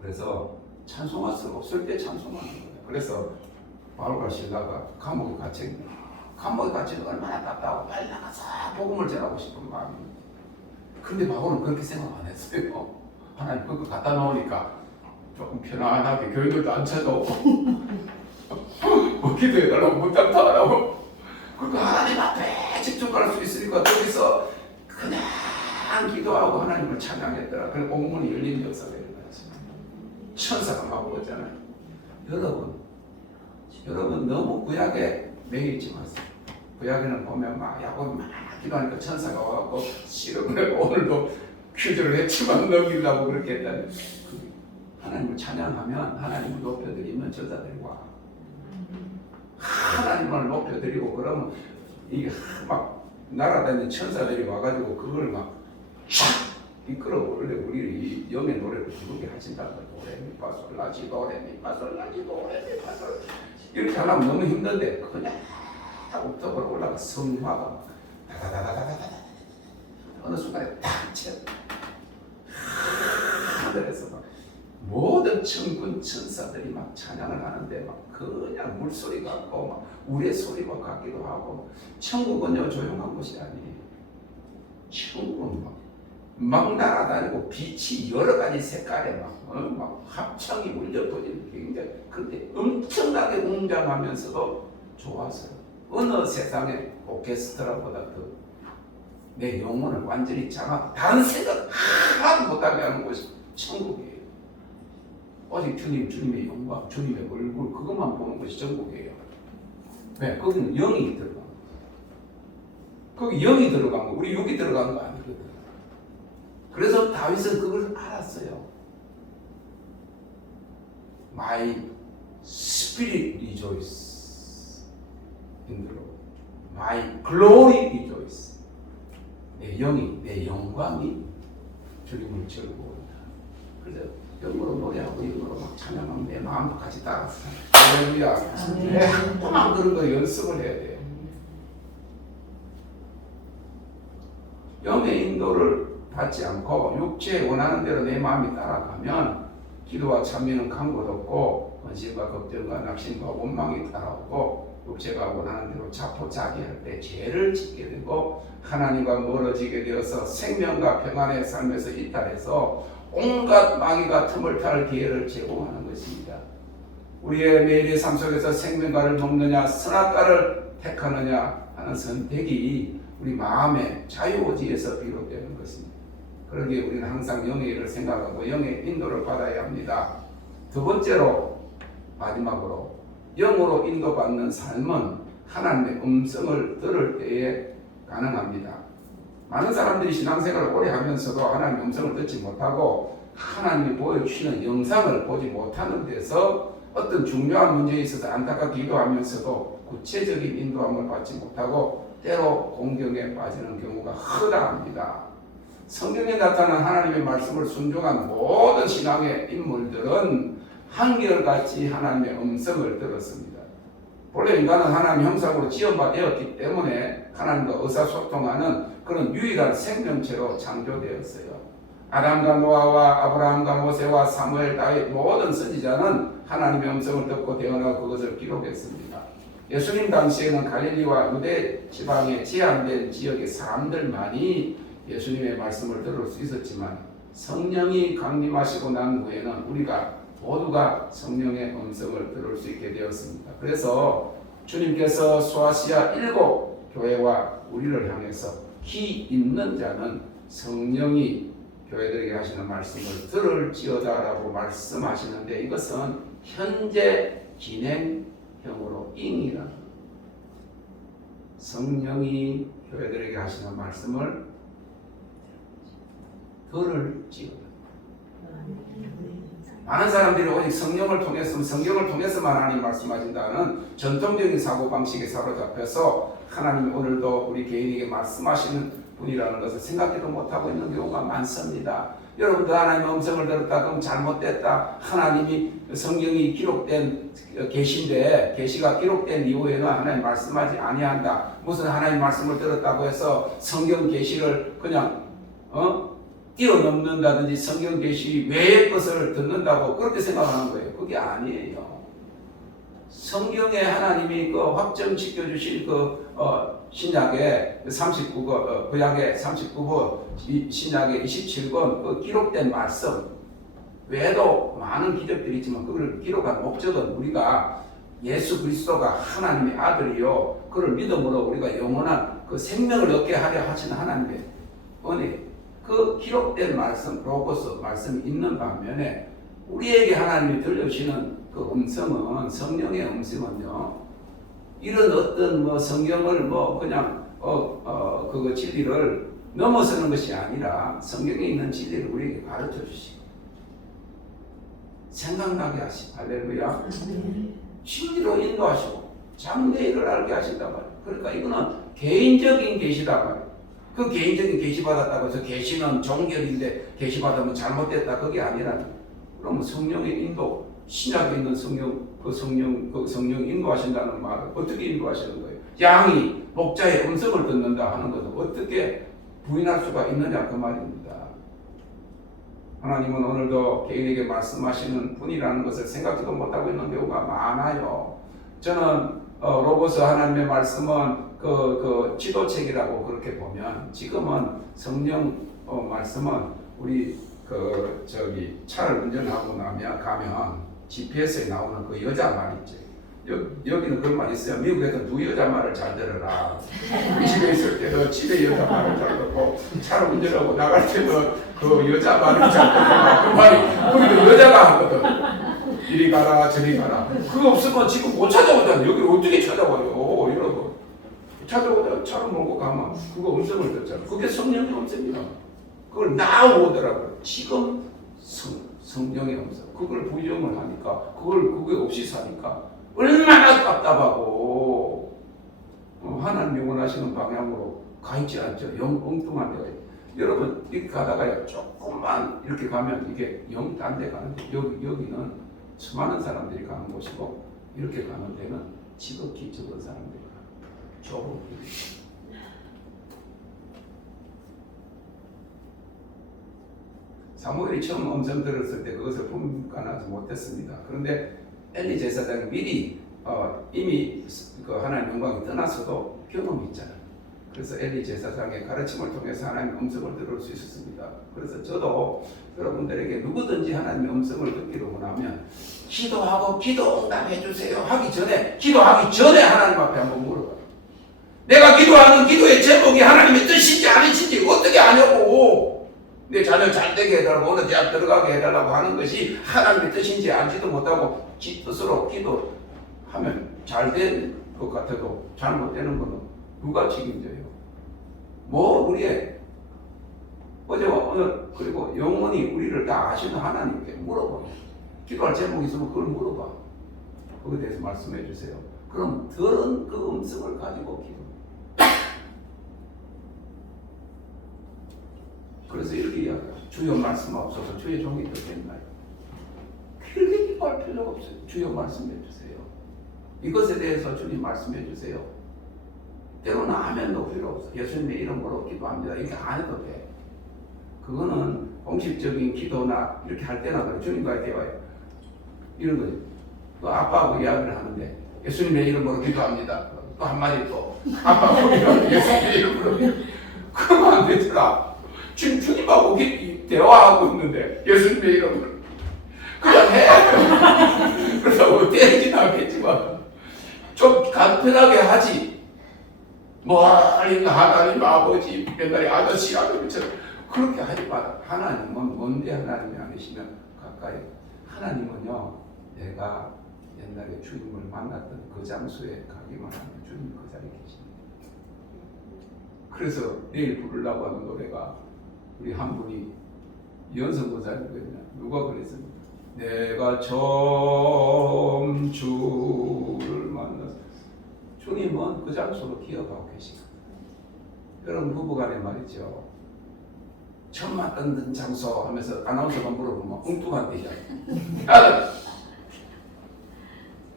그래서 찬송할 수 없을 때 찬송하는 거예요. 그래서 바울과 실라가 감옥에 갇힌 거예요. 감옥에 갇히는 얼마나 답답하고 빨리 나가서 복음을 전하고 싶은 마음입니다. 근데 바울은 그렇게 생각 안 했어요. 하나님 그거 갖다 놓으니까 조금 편안하게 교회들도 안 찾아오고 뭐 기도해달라고 부탁도 안 하고 그리고 하나님 앞에 집중할 수 있으니까 거기서 그냥 기도하고 하나님을 찬양했더라. 그래서 옥문이 열린 역사가 일어났어요. 천사가 막 오잖아요. 여러분 너무 구약에 매이지 마세요. 구약에는 보면 막 야곱이 막 기도하니까 천사가 와갖고 싫어그래. 오늘도 퀴즈를 했지만 넘기려고 그렇게 했다는. 하나님을 찬양하면 하나님을 높여드리면 천사들이 와. 하나님을 높여드리고 그러면 이게 막 날아다니는 천사들이 와가지고 그걸 막 이끌어 원래 우리 영의 노래를 부르게 하신다는 거예요. 도레미파솔라지 도레미파솔라지 도레미파솔 이렇게 하려면 너무 힘든데 그냥 옥탑으로 올라가 성화가 다다다다다다다 어느 순간에 탁 쳐 하늘에서 막 모든 천군 천사들이 막 찬양을 하는데 막 그냥 물소리 같고 막 우레 소리가 같기도 하고. 천국은요 조용한 곳이 아니에요. 천국은 막 날아다니고 빛이 여러 가지 색깔에 막 합창이 울려 퍼지는 굉장히 근데 엄청나게 웅장하면서도 좋아서요. 어느 세상의 오케스트라보다 더 내 영혼을 완전히 장악 다른 생각 하나도 못하게 하는 곳이 천국이에요. 오직 주님의 영광, 주님의 얼굴 그것만 보는 것이 천국이에요. 왜? 거기는 영이 들어간 거. 거기 영이 들어간 거, 우리 육이 들어간 거 아니거든. 그래서 다윗은 그걸 알았어요. My spirit rejoice in the Lord. My glory rejoice. 내 영이, 내 영광이 주님을 즐거워한다. 그래서 영으로 노래하고 영으로 막 찬양하면 내 마음도 같이 따라서 할렐루야. 자꾸만 그런 거 연습을 해야 돼요. 영의 인도를 받지 않고 육체에 원하는 대로 내 마음이 따라가면 기도와 찬미는 간 곳 없고 근심과 걱정과 낙심과 원망이 따라오고 육체가 원하는 대로 자포자기할 때 죄를 짓게 되고 하나님과 멀어지게 되어서 생명과 평안의 삶에서 이탈해서 온갖 마귀가 틈을 탈 기회를 제공하는 것입니다. 우리의 매일의 삶 속에서 생명과를 먹느냐 선악과를 택하느냐 하는 선택이 우리 마음의 자유의지에서 비롯되는 것입니다. 그러기에 우리는 항상 영의 일을 생각하고 영의 인도를 받아야 합니다. 두 번째로 마지막으로 영으로 인도받는 삶은 하나님의 음성을 들을 때에 가능합니다. 많은 사람들이 신앙생활을 오래 하면서도 하나님의 음성을 듣지 못하고 하나님이 보여주시는 영상을 보지 못하는 데서 어떤 중요한 문제에 있어서 안타깝게 기도하면서도 구체적인 인도함을 받지 못하고 때로 공경에 빠지는 경우가 허다합니다. 성경에 나타난 하나님의 말씀을 순종한 모든 신앙의 인물들은 한결같이 하나님의 음성을 들었습니다. 본래 인간은 하나님 형상으로 지음받았기 때문에 하나님과 의사소통하는 그런 유일한 생명체로 창조되었어요. 아담과 노아와 아브라함과 모세와 사무엘, 다윗 모든 선지자는 하나님의 음성을 듣고 대언하고 그것을 기록했습니다. 예수님 당시에는 갈릴리와 유대 지방의 제한된 지역의 사람들만이 예수님의 말씀을 들을 수 있었지만 성령이 강림하시고 난 후에는 우리가 모두가 성령의 음성을 들을 수 있게 되었습니다. 그래서 주님께서 소아시아 7 교회와 우리를 향해서 기 있는 자는 성령이 교회들에게 하시는 말씀을 들을지어다라고 말씀하시는데, 이것은 현재 진행형으로 ing이라는, 성령이 교회들에게 하시는 말씀을 들을지어다. 많은 사람들이 오직 성령을 통해서만 하나님 말씀하신다는 전통적인 사고방식에 사로잡혀서 하나님이 오늘도 우리 개인에게 말씀하시는 분이라는 것을 생각지도 못하고 있는 경우가 많습니다. 여러분도 하나님의 음성을 들었다 그럼 잘못됐다. 하나님이 성경이 기록된 계시인데 계시가 기록된 이후에는 하나님 말씀하지 아니한다. 무슨 하나님 말씀을 들었다고 해서 성경 계시를 그냥 뛰어넘는다든지 성경 계시 외의 것을 듣는다고 그렇게 생각하는 거예요. 그게 아니에요. 성경에 하나님이 그 확정시켜 주신 신약의 39권, 구약의 39권, 신약의 27권 그 기록된 말씀 외에도 많은 기적들이 있지만 그걸 기록한 목적은 우리가 예수 그리스도가 하나님의 아들이요, 그를 믿음으로 우리가 영원한 그 생명을 얻게 하려 하시는 하나님의 은혜, 그 기록된 말씀, 로고스 말씀이 있는 반면에 우리에게 하나님이 들려주시는 그 음성은, 성령의 음성은요, 이런 어떤 성경을 그냥 그거 진리를 넘어서는 것이 아니라 성경에 있는 진리를 우리에게 가르쳐 주시고 생각나게 하시고, 할렐루야, 진리로 인도하시고 장래일을 알게 하신단 말이에요. 그러니까 이거는 개인적인 계시단 말이에요. 그 개인적인 계시 받았다고 해서 계시는 종결인데 계시 받으면 잘못됐다, 그게 아니라는 거예요. 그러면 성령의 인도, 신약에 있는 성령 인도하신다는 말을 어떻게 인도하시는 거예요? 양이 목자의 음성을 듣는다 하는 것을 어떻게 부인할 수가 있느냐, 그 말입니다. 하나님은 오늘도 개인에게 말씀하시는 분이라는 것을 생각지도 못하고 있는 경우가 많아요. 저는 로고스 하나님의 말씀은 그 지도책이라고 그렇게 보면, 지금은 성령 말씀은 우리 차를 운전하고 가면 GPS에 나오는 그 여자 말 있죠. 여기는 그런 말 있어요. 미국에서 두 여자 말을 잘 들어라. 집에 있을 때도 집에 여자 말을 잘 듣고, 차를 운전하고 나갈 때도 그 여자 말을 잘 듣고, 그 말이 우리도 여자가 하거든. 이리 가라 저리 가라. 그거 없으면 지금 못 찾아오잖아요. 여기를 어떻게 찾아와요, 여러분? 찾아오다 차를 몰고 가면 그거 음성을 듣잖아. 그게 성령의 음성입니다. 그걸 나오더라고요. 지금 성령의 음성. 그걸 부정을 하니까, 그게 없이 사니까 얼마나 답답하고 하나님 원하시는 방향으로 가 있지 않죠. 엉뚱한 데가. 여러분 이렇게 가다가 조금만 이렇게 가면 이게 영 딴 데 가는데, 여기는 수많은 사람들이 가는 곳이고, 이렇게 가는 데는 지극히 적은 사람들이 가는 좁은 길이에요. 사무엘이 처음 음성 들었을 때 그것을 분간하지 못했습니다. 그런데 엘리 제사장이 미리 이미 그 하나님 영광이 떠나서도 경험이 있잖아요. 그래서 엘리 제사장의 가르침을 통해서 하나님의 음성을 들을 수 있었습니다. 그래서 저도 여러분들에게 누구든지 하나님의 음성을 듣기로 원하면 기도하고 기도 응답해 주세요 하기 전에, 기도하기 전에 하나님 앞에 한번 물어봐요. 내가 기도하는 기도의 제목이 하나님의 뜻인지 아니신지 어떻게 아냐고. 내 자녀 잘 되게 해달라고, 어느 대학 들어가게 해달라고 하는 것이 하나님의 뜻인지 알지도 못하고 지 뜻으로 기도하면 잘 된 것 같아도 잘못되는 것은 누가 책임져요? 우리의 어제와 오늘 그리고 영원히 우리를 다 아시는 하나님께 물어봐. 기도할 제목이 있으면 그걸 물어봐. 거기에 대해서 말씀해 주세요. 그럼 들은 그 음성을 가지고 기도. 그래서 이렇게 이야기해요. 주여 말씀 없어서 주의 종이 듣겠나요? 길게 기도할 필요가 없어요. 주여 말씀해 주세요. 이것에 대해서 주님 말씀해 주세요. 때로는 아멘도 필요 없어. 예수님의 이름으로 기도합니다. 이렇게 안 해도 돼. 그거는 공식적인 기도나 이렇게 할 때나 그래. 주님과의 대화에 이런 거지. 그 아빠하고 이야기를 하는데 예수님의 이름으로 기도합니다. 또 한마디 또 아빠 보면 예수님의 이름으로 그러면 안 되더라. 지금 주님하고 대화하고 있는데 예수님의 이름으로 그냥 해. 그래서 때리진 않겠지만 좀 간편하게 하지. 멀리 하나님 아버지 옛날에 아저씨 아버지처럼 그렇게 하지 마라. 하나님은 먼데 하나님이 아니시면 가까이. 하나님은요, 내가 옛날에 주님을 만났던 그 장소에 가기만 하면 주님이 그 자리에 계십니다. 그래서 내일 부르려고 하는 노래가 우리 한 분이 이현성 권사님이거든요. 누가 그랬습니까? 내가 처음 주를 만났어. 주님은 그 장소로 기억하고 계시고, 여러분 부부간에 말이죠. 처음 만났던 장소 하면서 아나운서가 물어보면 엉뚱한 데잖아요.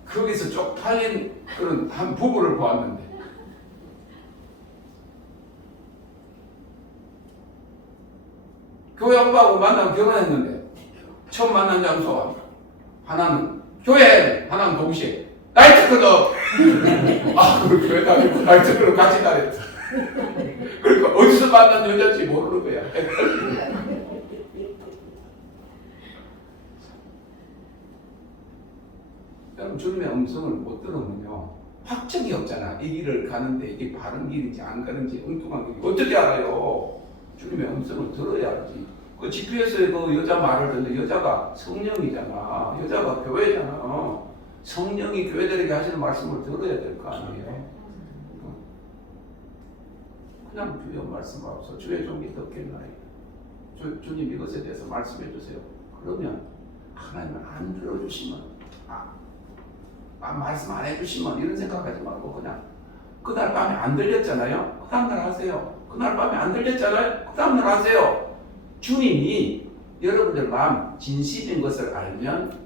거기서 쪽팔린 그런 한 부부를 보았는데, 교회 오빠하고 만나면 결혼했는데 처음 만난 장소 하나는 교회, 하나는 동시에 나이트클럽. 아, 그 교회 다니고 나이트클럽 같이 다녔어. 그러니까 어디서 만난 여자인지 모르는 거야. 여러분, 주님의 음성을 못 들으면요, 확정이 없잖아. 이 길을 가는데 이게 바른 길인지 안 가는지 엉뚱한 길인지 어떻게 알아요? 주님의 음성을 들어야지. 그 GPS에 그 여자 말을 듣는데 여자가 성령이잖아. 여자가 교회잖아. 성령이 교회들에게 하시는 말씀을 들어야 될 거 아니에요. 그냥 주여 말씀하옵소서. 주의 종이 듣겠나요? 주님 이것에 대해서 말씀해 주세요. 그러면 하나님은 안 들어주시면, 말씀 안 해주시면 이런 생각하지 말고 그냥 그날 밤에 안 들렸잖아요. 그 다음날 하세요. 그날 밤에 안 들렸잖아요. 그 다음날 하세요. 주님이 여러분들 마음 진실인 것을 알면,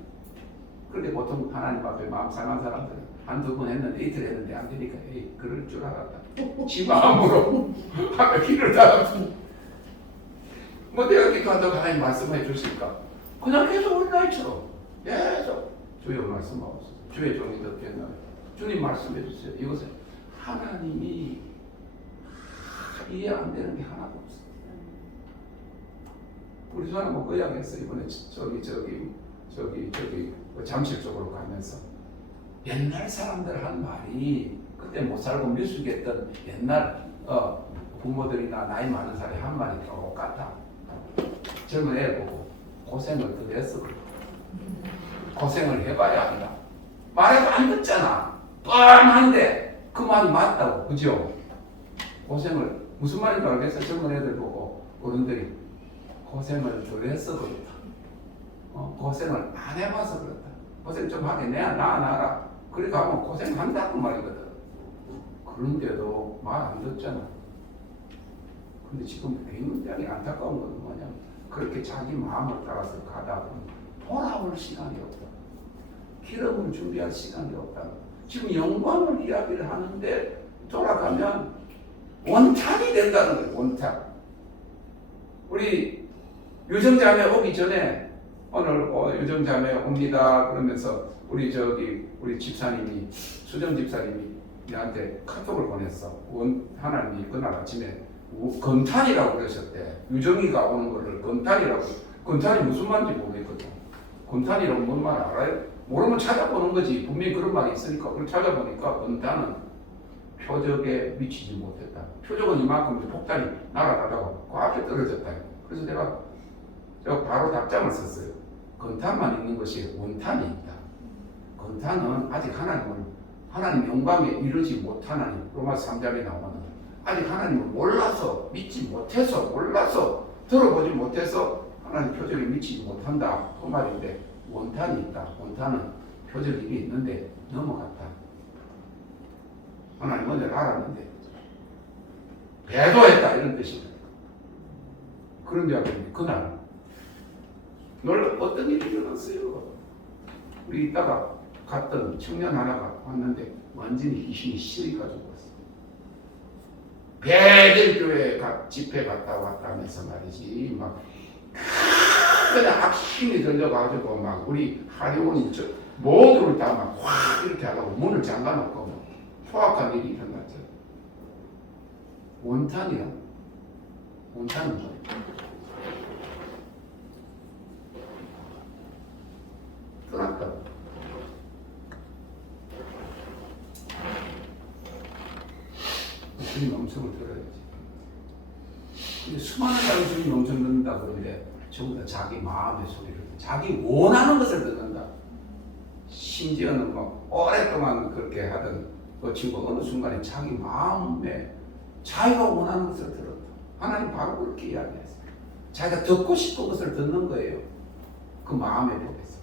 그런데 보통 하나님 앞에 마음 상한 사람들은 한두 번 했는데 이틀 했는데 안 되니까 에이 그럴 줄 알았다. 지 마음으로 하며 길을 닫았다. 뭐 내가 기도한다고 하나님 말씀해 주실까? 그냥 계속 어린아이처럼 계속 주여 말씀하옵소서. 주의 종이 듣겠나요? 주님 말씀해 주세요. 이것은 하나님이 이해 안 되는 게 하나도 없어요. 우리 사람 뭐 거양했어. 이번에 저기 잠실 쪽으로 가면서 옛날 사람들 한 말이 그때 못 살고 미숙했던 옛날 부모들이나 나이 많은 사람이 한 말이 똑같아. 젊은 애 보고 고생을 더 했어. 고생을 해봐야 한다. 말해도 안 듣잖아. 뻔한데 그 말이 맞다고. 그죠? 고생을 무슨 말인지 알겠어? 젊은 애들 보고 어른들이 고생을 덜 해서 그렇다. 고생을 안 해봐서 그렇다. 고생 좀 하게 내야 나아라. 그래 가면 고생한다고 말이거든. 그런데도 말 안 듣잖아. 근데 지금 굉장히 안타까운 건 뭐냐면 그렇게 자기 마음을 따라서 가다 보면 돌아올 시간이 없다. 기름을 준비할 시간이 없다. 지금 영광을 이야기를 하는데 돌아가면 원탄이 된다는 거예요. 원탄. 우리 유정자매 오기 전에 오늘 유정자매 옵니다 그러면서 우리 집사님이 수정 집사님이 나한테 카톡을 보냈어. 하나님이 그날 아침에 건탄이라고 그러셨대. 유정이가 오는 거를 건탄이라고. 건탄이 무슨 말인지 모르겠거든. 건탄이라고 뭔 말 알아요? 모르면 찾아보는 거지. 분명히 그런 말이 있으니까. 그걸 찾아보니까 건탄은 표적에 미치지 못했다. 표적은 이만큼 폭탄이 날아가다가 그 앞에 떨어졌다. 그래서 제가 바로 답장을 썼어요. 건탄만 있는 것이 원탄이 있다. 건탄은 아직 하나님 영광에 이르지 못하나니 로마서 3장에 나오는 아직 하나님을 몰라서 믿지 못해서 몰라서 들어보지 못해서 하나님 표적에 미치지 못한다. 그 말인데 원탄이 있다. 원탄은 표적이 있는데 넘어갔다. 하나님은 내가 알았는데 배도했다 이런 뜻입니다. 그런 이야기인데 그날 어떤 일이 일어났어요. 우리 이따가 갔던 청년 하나가 왔는데 완전히 귀신이 시리가지고 왔어. 배들교회 집회 갔다 왔다 하면서 말이지 막 그냥 악신이 들려가지고 막 우리 하리원이 모두를 다 막 확 이렇게 하고 문을 잠가놓고 뭐 포악한 일이 일어났죠. 원탄은 뭐예요? 떠났다. 주님 음성을 들어야지. 근데 수많은 사람이 주님 음성 듣는다 그러는데 전부 다 자기 마음의 소리를, 자기 원하는 것을 듣는다. 심지어는 뭐 오랫동안 그렇게 하던 그 친구가 어느 순간에 자기 마음에 자기가 원하는 것을 들었다. 하나님 바로 그렇게 이야기했어요. 자기가 듣고 싶은 것을 듣는 거예요. 그 마음의 법에서.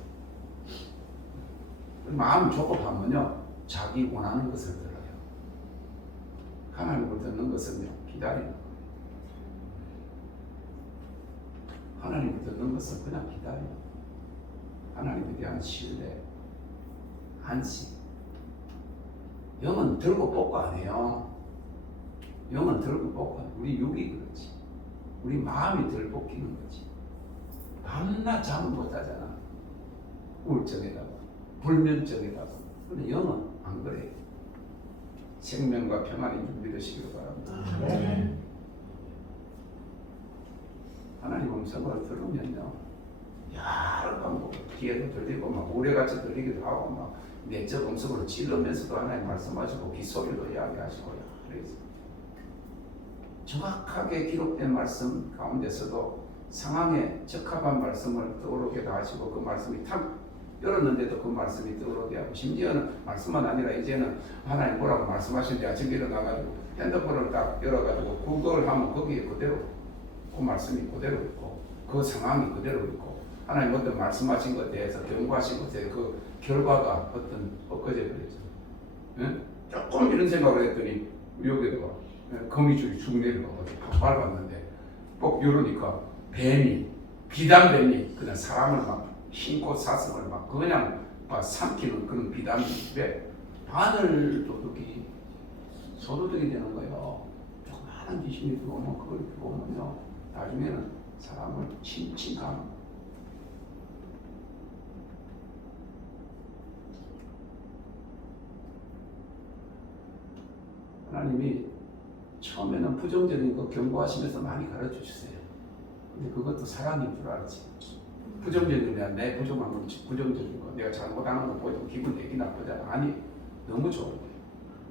마음 조급하면요, 자기 원하는 것을 들어요. 하나님을 듣는 것은요, 기다리는 거예요. 하나님을 듣는 것은 그냥 기다리는 거예요. 하나님에 대한 신뢰, 안심. 영은 들고 뽑고 안 해요. 영은 들고 뽑고 안 해요. 우리 육이 그렇지. 우리 마음이 들 뽑기는 거지. 밤낮 잠을 못 자잖아. 우울증에다가, 불면증에다가. 근데 영은 안 그래요. 생명과 평안인 줄 믿으시기를 바랍니다. 네. 하나님 음성을 들으면요, 여러 방법, 귀에도 들리고 막 우레같이 들리기도 하고 막 내적 음성으로 찔르면서도 하나님 말씀하시고 빗소리로 이야기하시고요. 그래서 정확하게 기록된 말씀 가운데서도 상황에 적합한 말씀을 떠오르게 하시고 그 말씀이 탁 열었는데도 그 말씀이 떠오르게 하고 심지어는 말씀만 아니라 이제는 하나님 뭐라고 말씀하시는지 아침에 일어나가지고 핸드폰을 딱 열어가지고 구글 하면 거기에 그대로 그 말씀이 그대로 있고 그 상황이 그대로 있고 하나님 어떤 말씀하신 것에 대해서 경고하신 것에 그 결과가 어떤 엊그제 그랬죠. 예? 조금 이런 생각을 했더니 여기다가 거미줄이 쭉 내려가가지고 팍 밟았는데 꼭 이러니까 뱀이 비단뱀이 그냥 사람을 막 흰꽃 사슴을 막 그냥 막 삼키는 그런 비단뱀 바늘 도둑이 소도둑이 되는 거예요. 조그마한 귀신이 들어오면 그걸 들어오면요 나중에는 사람을 침침감 하나님이 처음에는 부정적인 거 경고하시면서 많이 가르쳐 주세요. 근데 그것도 사랑인 줄 알지. 부정적인 게 내 부정한 거, 부정적인 거, 내가 잘못하는 거 보여도 기분 되게 나쁘잖아. 아니, 너무 좋은 거예요.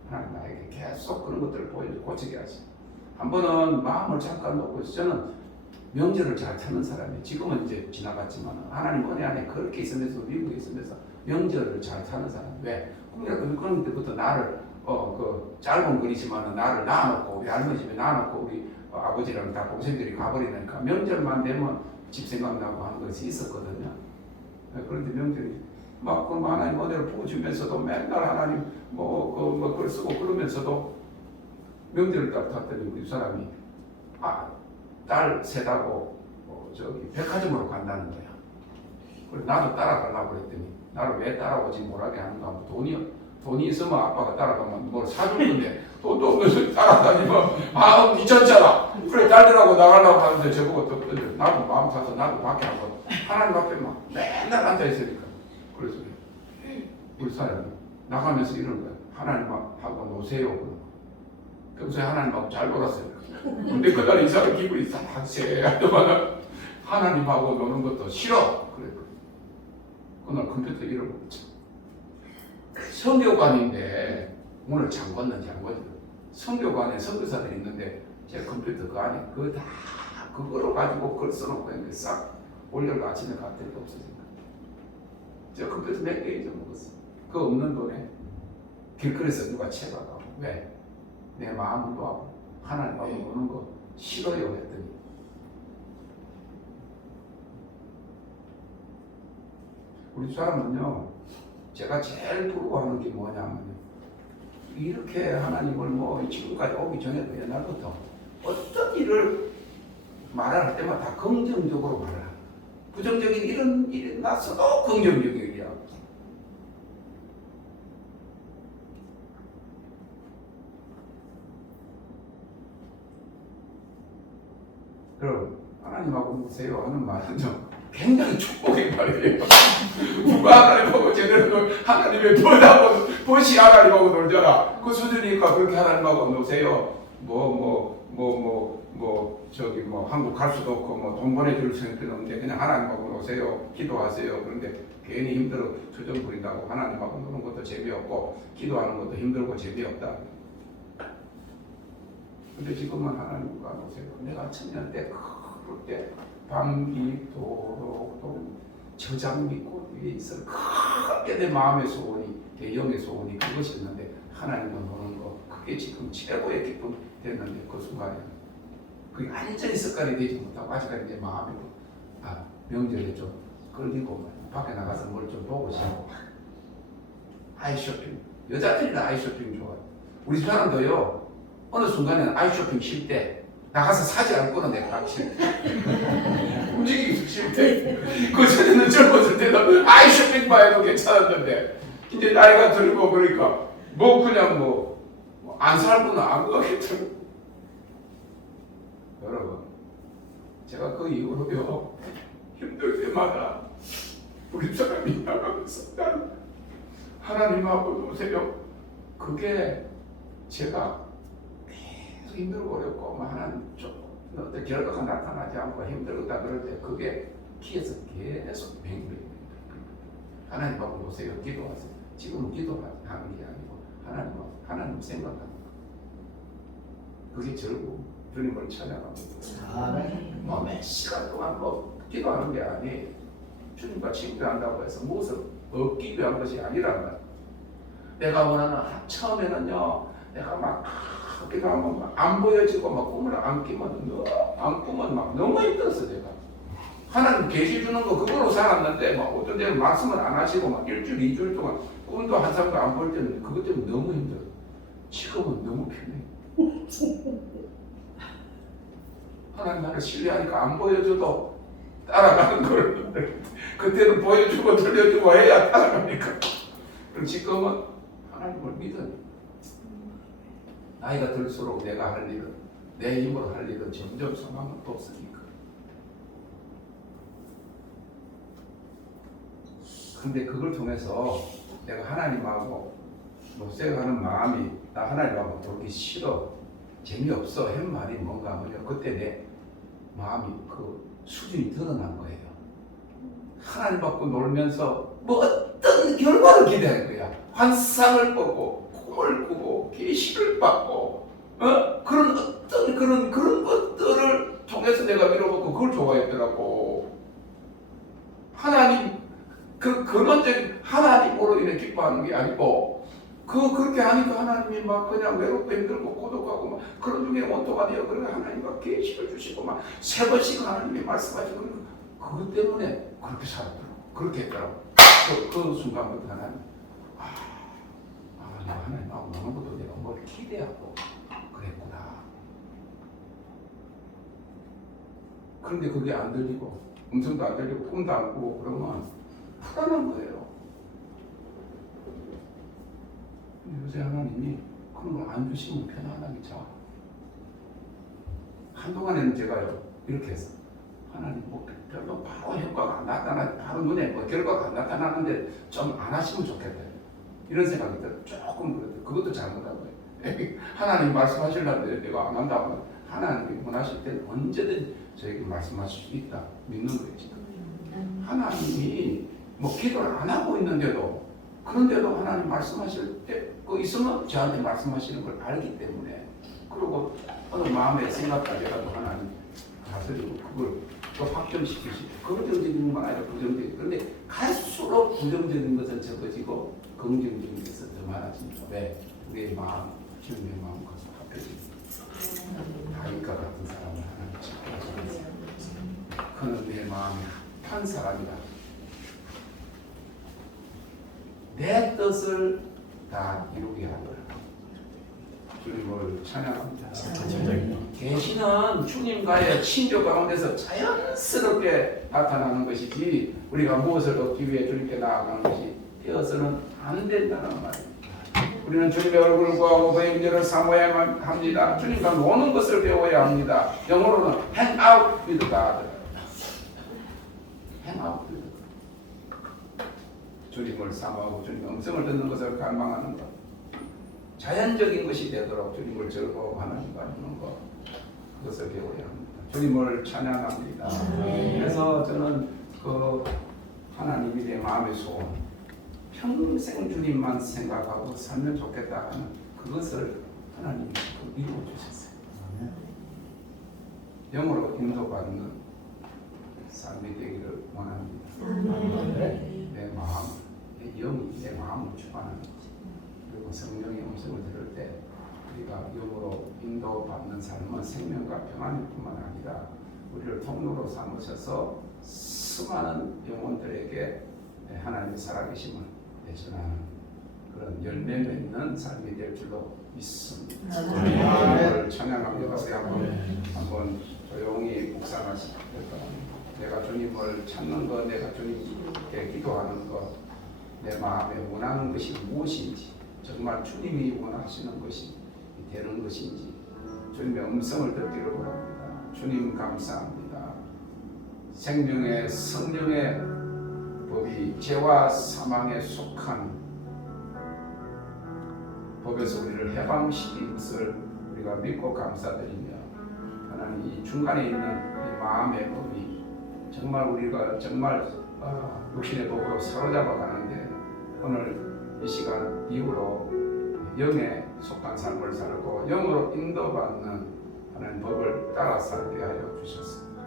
하나님 나에게 계속 그런 것들을 보여줘 고치게 하시. 한 번은 마음을 잠깐 놓고 저는 명절을 잘 타는 사람이에요. 지금은 이제 지나갔지만 하나님 은혜 안에 그렇게 있으면서 미국에 있으면서 명절을 잘 타는 사람. 왜? 그런 데부터 나를 그 짧은 거리지만 나를 낳아놓고 우리 할머니 집에 낳아놓고 우리 아버지랑 다 동생들이 가버리니까 명절만 되면 집 생각나고 하는 것이 있었거든요. 그런데 명절이 막 그 하나님 은혜를 부어주면서도 맨날 하나님 그걸 쓰고 그러면서도 명절을 딱 탔더니 우리 사람이 딸 셋하고 저기 백화점으로 간다는 거야. 그래서 나도 따라가려고 그랬더니 나를 왜 따라오지 못하게 하는가 하면 돈이 있으면 아빠가 따라가면 뭘 사줄 건데 돈도 없면서 따라다니면 마음 귀찮잖아. 그래 딸들하고 나가려고 하는데 저보고 또 나도 마음 타서 나도 밖에 안 가고 하나님 앞에 막 맨날 앉아있으니까 그래서 우리 사람이 나가면서 이런 거야. 하나님하고 노세요. 평소에 하나님하고 잘 놀았어요. 근데 그날 이 사람 기분이 쎄하더만 하나님하고 노는 것도 싫어. 그래. 그날 컴퓨터 잃어버렸죠. 성교관인데 문을 잠궜는지 안 거죠. 성교관에 선교사들이 있는데 제 컴퓨터 그 안에 그거로 가지고 글 써놓고 했는데 싹 올려가 아침에 갔더니 없어진 거예요. 저 컴퓨터 몇 개 잊어먹었어. 그 없는 돈에 길거리에서 누가 채가고 왜? 내 마음을 놓고 하나님하고 노는 거 싫어요 했더니 우리 사람은요 제가 제일 부러워하는 게 뭐냐면 이렇게 하나님을 지금까지 오기 전에도 옛날부터 어떤 일을 말할 때마다 다 긍정적으로 말을 하고 부정적인 이런 일이 났어도 긍정적인 일이야. 여러분 하나님하고 보세요 하는 말은 좀 굉장히 축복의 말이에요. 누가 하나님 보고 제대로 하나님의 벗이 하나님하고 놀잖아. 그 수준이니까 그렇게 하나님하고 노세요. 저기 한국 갈 수도 없고 돈 보내줄 생각도 없는데 그냥 하나님하고 노세요. 기도하세요. 그런데 괜히 힘들어 투정 부린다고 하나님하고 노는 것도 재미없고 기도하는 것도 힘들고 재미없다. 근데 지금은 하나님과 노세요. 내가 청년 때 그럴 때 밤이 도록 저장미 꽃 위에 있어 크게 내 마음의 소원이 내 영의 소원이 그것이었는데 하나님과 노는 거 그게 지금 최고의 기쁨 됐는데 그 순간에 그게 완전히 습관이 되지 못하고 아직까지 내 마음이 명절에 좀 끌리고 밖에 나가서 뭘 좀 보고 싶고 아이쇼핑 여자들이나 아이쇼핑 좋아해. 우리 집 사람도요 어느 순간에는 아이쇼핑 쉴 때 나가서 사지 않고는 내가 가기 싫대. 움직이기 싫대. 그 전에는 젊었을 때도 아이쇼핑만 해도 괜찮았는데 이제 나이가 들고 그러니까 그냥 안 살고는 안 가겠더라고. 여러분 제가 그 이후로요 힘들 때마다 우리 사람이 나가면서 나는 하나님하고 노세요. 그게 제가 계속 힘들고 어렵고 하나님 좀 어떤 결과가 나타나지 않고 힘들다 그럴 때 그게 귀에서 계속 맹글맹글 하나님하고 노세요. 기도하세요. 지금은 기도하는 게 아니고 하나님 생각하는 거. 그게 즐거움. 주님을 찬양하고 몇 시간 동안 기도하는 게 아니 주님과 친교한다고 해서 무엇을 얻기 위한 것이 아니란 말이야. 내가 원하는 처음에는요 내가 막 기도하면 안 보여지고 꿈을 안 꾸면 너무 힘들었어. 내가 하나님 계시 주는 거 그걸로 살았는데 어떤 데는 말씀을 안 하시고 일주일 2주일 동안 꿈도 한 상도 안 볼 때는 그것 때문에 너무 힘들어. 지금은 너무 편해. 하나님 나를 신뢰하니까 안 보여줘도 따라가는 거를 그때는 보여주고 들려주고 해야 따라가니까. 그럼 지금은 하나님을 믿으니 나이가 들수록 내가 할 일은 내 힘으로 할 일은 점점 소망은 없으니까. 근데 그걸 통해서 내가 하나님하고 노세하는 마음이 나 하나님하고 돌기 싫어 재미없어 한 말이 뭔가 하면 그때 내 마음이 그 수준이 드러난 거예요. 하나님 받고 놀면서 어떤 결과를 기대한 거야. 환상을 보고 꿈을 꾸고 계시를 받고 그런 어떤 그런 것들을 통해서 내가 밀어먹고 그걸 좋아했더라고. 하나님 그 근원적인 하나님으로 인해 기뻐하는 게 아니고 그렇게 하니까 하나님이 막 그냥 외롭고 힘들고 고독하고 막 그런 중에 원통가 되어 그래 하나님 막 계시를 주시고 막 세 번씩 하나님이 말씀하시고 그것 때문에 그렇게 살았더라고. 그렇게 했더라고. 그 순간부터 하나님 내가 하나님하고 노는 것도 내가 뭘 기대하고 그랬구나. 그런데 그게 안 들리고 음성도 안 들리고 꿈도 안 꾸고 그러면 불안한 거예요. 요새 하나님이 그런 걸 안 주시면 편안하게 자. 한동안에는 제가요 이렇게 했어. 하나님 별로 바로 효과가 안 나타나 바로 눈에 결과가 안 나타나는데 좀 안 하시면 좋겠다. 이런 생각이 들어. 조금 그래도 그것도 잘못한 거예요. 하나님 말씀하시려는데 내가 안 한다고 하나님이 원하실 때는 언제든 저에게 말씀하실 수 있다 믿는 거예요. 지금. 하나님이 기도를 안 하고 있는데도 그런데도 하나님 말씀하실 때 있으면 저한테 말씀하시는 걸 알기 때문에 그리고 어느 마음에 생각하더라도 하나님 다스리고 그걸 또 확정시키시고 긍정적인 건 아니라 부정적인. 그런데 갈수록 부정적인 것은 적어지고 긍정적인 것은 더 많아집니다. 왜? 우리의 마음, 주님의 마음과 합해집니다. 다윗과 같은 사람을 하나님 지켜주셨습니다. 그는 내 마음이 합한 사람이다. 내 뜻을 다 이루게 하더라. 주님을 찬양합니다. 계시는 주님과의 친교 가운데서 자연스럽게 나타나는 것이지 우리가 무엇을 얻기 위해 주님께 나아가는 것이 되어서는 안 된다는 말입니다. 우리는 주님의 얼굴을 구하고 그의 임재를 사모해야만 합니다. 주님과 노는 것을 배워야 합니다. 영어로는 hang out with God. hang out with God. 주님을 사모하고 주님의 음성을 듣는 것을 갈망하는 것, 자연적인 것이 되도록 주님을 즐거워하는 하는 것, 그것을 배워야 합니다. 주님을 찬양합니다. 그래서 저는 그 하나님이 내 마음의 소원, 평생 주님만 생각하고 살면 좋겠다 하는 그것을 하나님이 이루어 주셨어요. 영으로 인도받는 삶이 되기를 원합니다. 내 마음, 내 영이 내 마음을 주관하는 것, 그리고 성령의 음성을 들을 때 우리가 영으로 인도받는 삶은 생명과 평안일 뿐만 아니라 우리를 통로로 삼으셔서 수많은 영혼들에게 하나님의 살아계심을 전하는 그런 열매 맺는 삶이 될 줄로 믿습니다. 주님을 찬양합니다. 우리 한번 조용히 묵상하시기 바랍니다. 내가 주님을 찾는 것, 내가 주님께 기도하는 것, 내 마음에 원하는 것이 무엇인지, 정말 주님이 원하시는 것이 되는 것인지 주님의 음성을 듣기를 바랍니다. 주님 감사합니다. 생명의 성령의 법이 죄와 사망에 속한 법에서 우리를 해방시킨 것을 우리가 믿고 감사드리며, 하나님 이 중간에 있는 이 마음의 법이 정말 우리가 정말 육신의 법으로 사로잡아 가는데 오늘 이 시간 이후로 영에 속한 삶을 살고 영으로 인도받는 하나님 법을 따라 살게 하여 주셨습니다.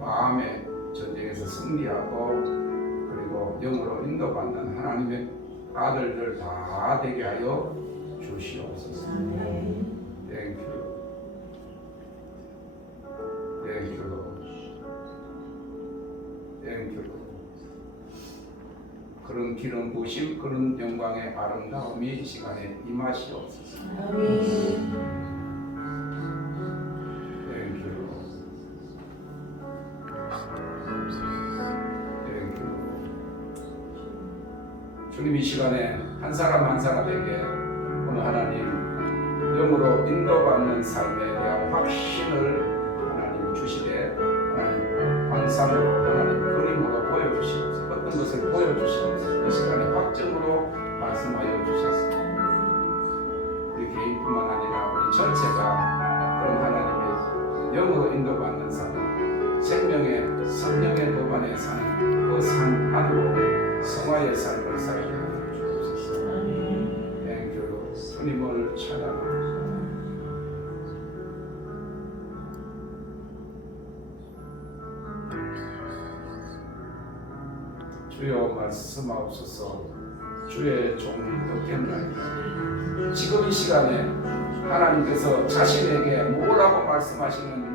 마음의 전쟁에서 승리하고 그리고 영으로 인도받는 하나님의 아들들 다 되게 하여 주시옵소서. Thank you. Thank you, Lord. Thank you, Lord. 그런 기름 부으심, 그런 영광의 아름다움이 이 시간에 임하시옵소서. Thank you, Lord. Thank you, Lord. 주님 이 시간에 한 사람 한 사람에게 오늘 하나님 영으로 인도받는 삶에 대한 확신을 하나님 주시되 하나님 환상으로 하나님 그림으로 보여주시옵소서. 어떤 것을 보여주시옵소서. 이 시간에 확정으로 말씀하여 주셨습니다. 우리 개인뿐만 아니라 우리 전체가 그런 하나님의 영으로 인도받는 삶, 생명의 성령의 법 안에 사는 그 삶 안으로 성화의 삶을 살게 하여 주옵소서. 땡큐로 주님을 찬양합니다. 주여 말씀하옵소서. 주의 종이 듣겠나이다. 지금 이 시간에 하나님께서 자신에게 뭐라고 말씀하시는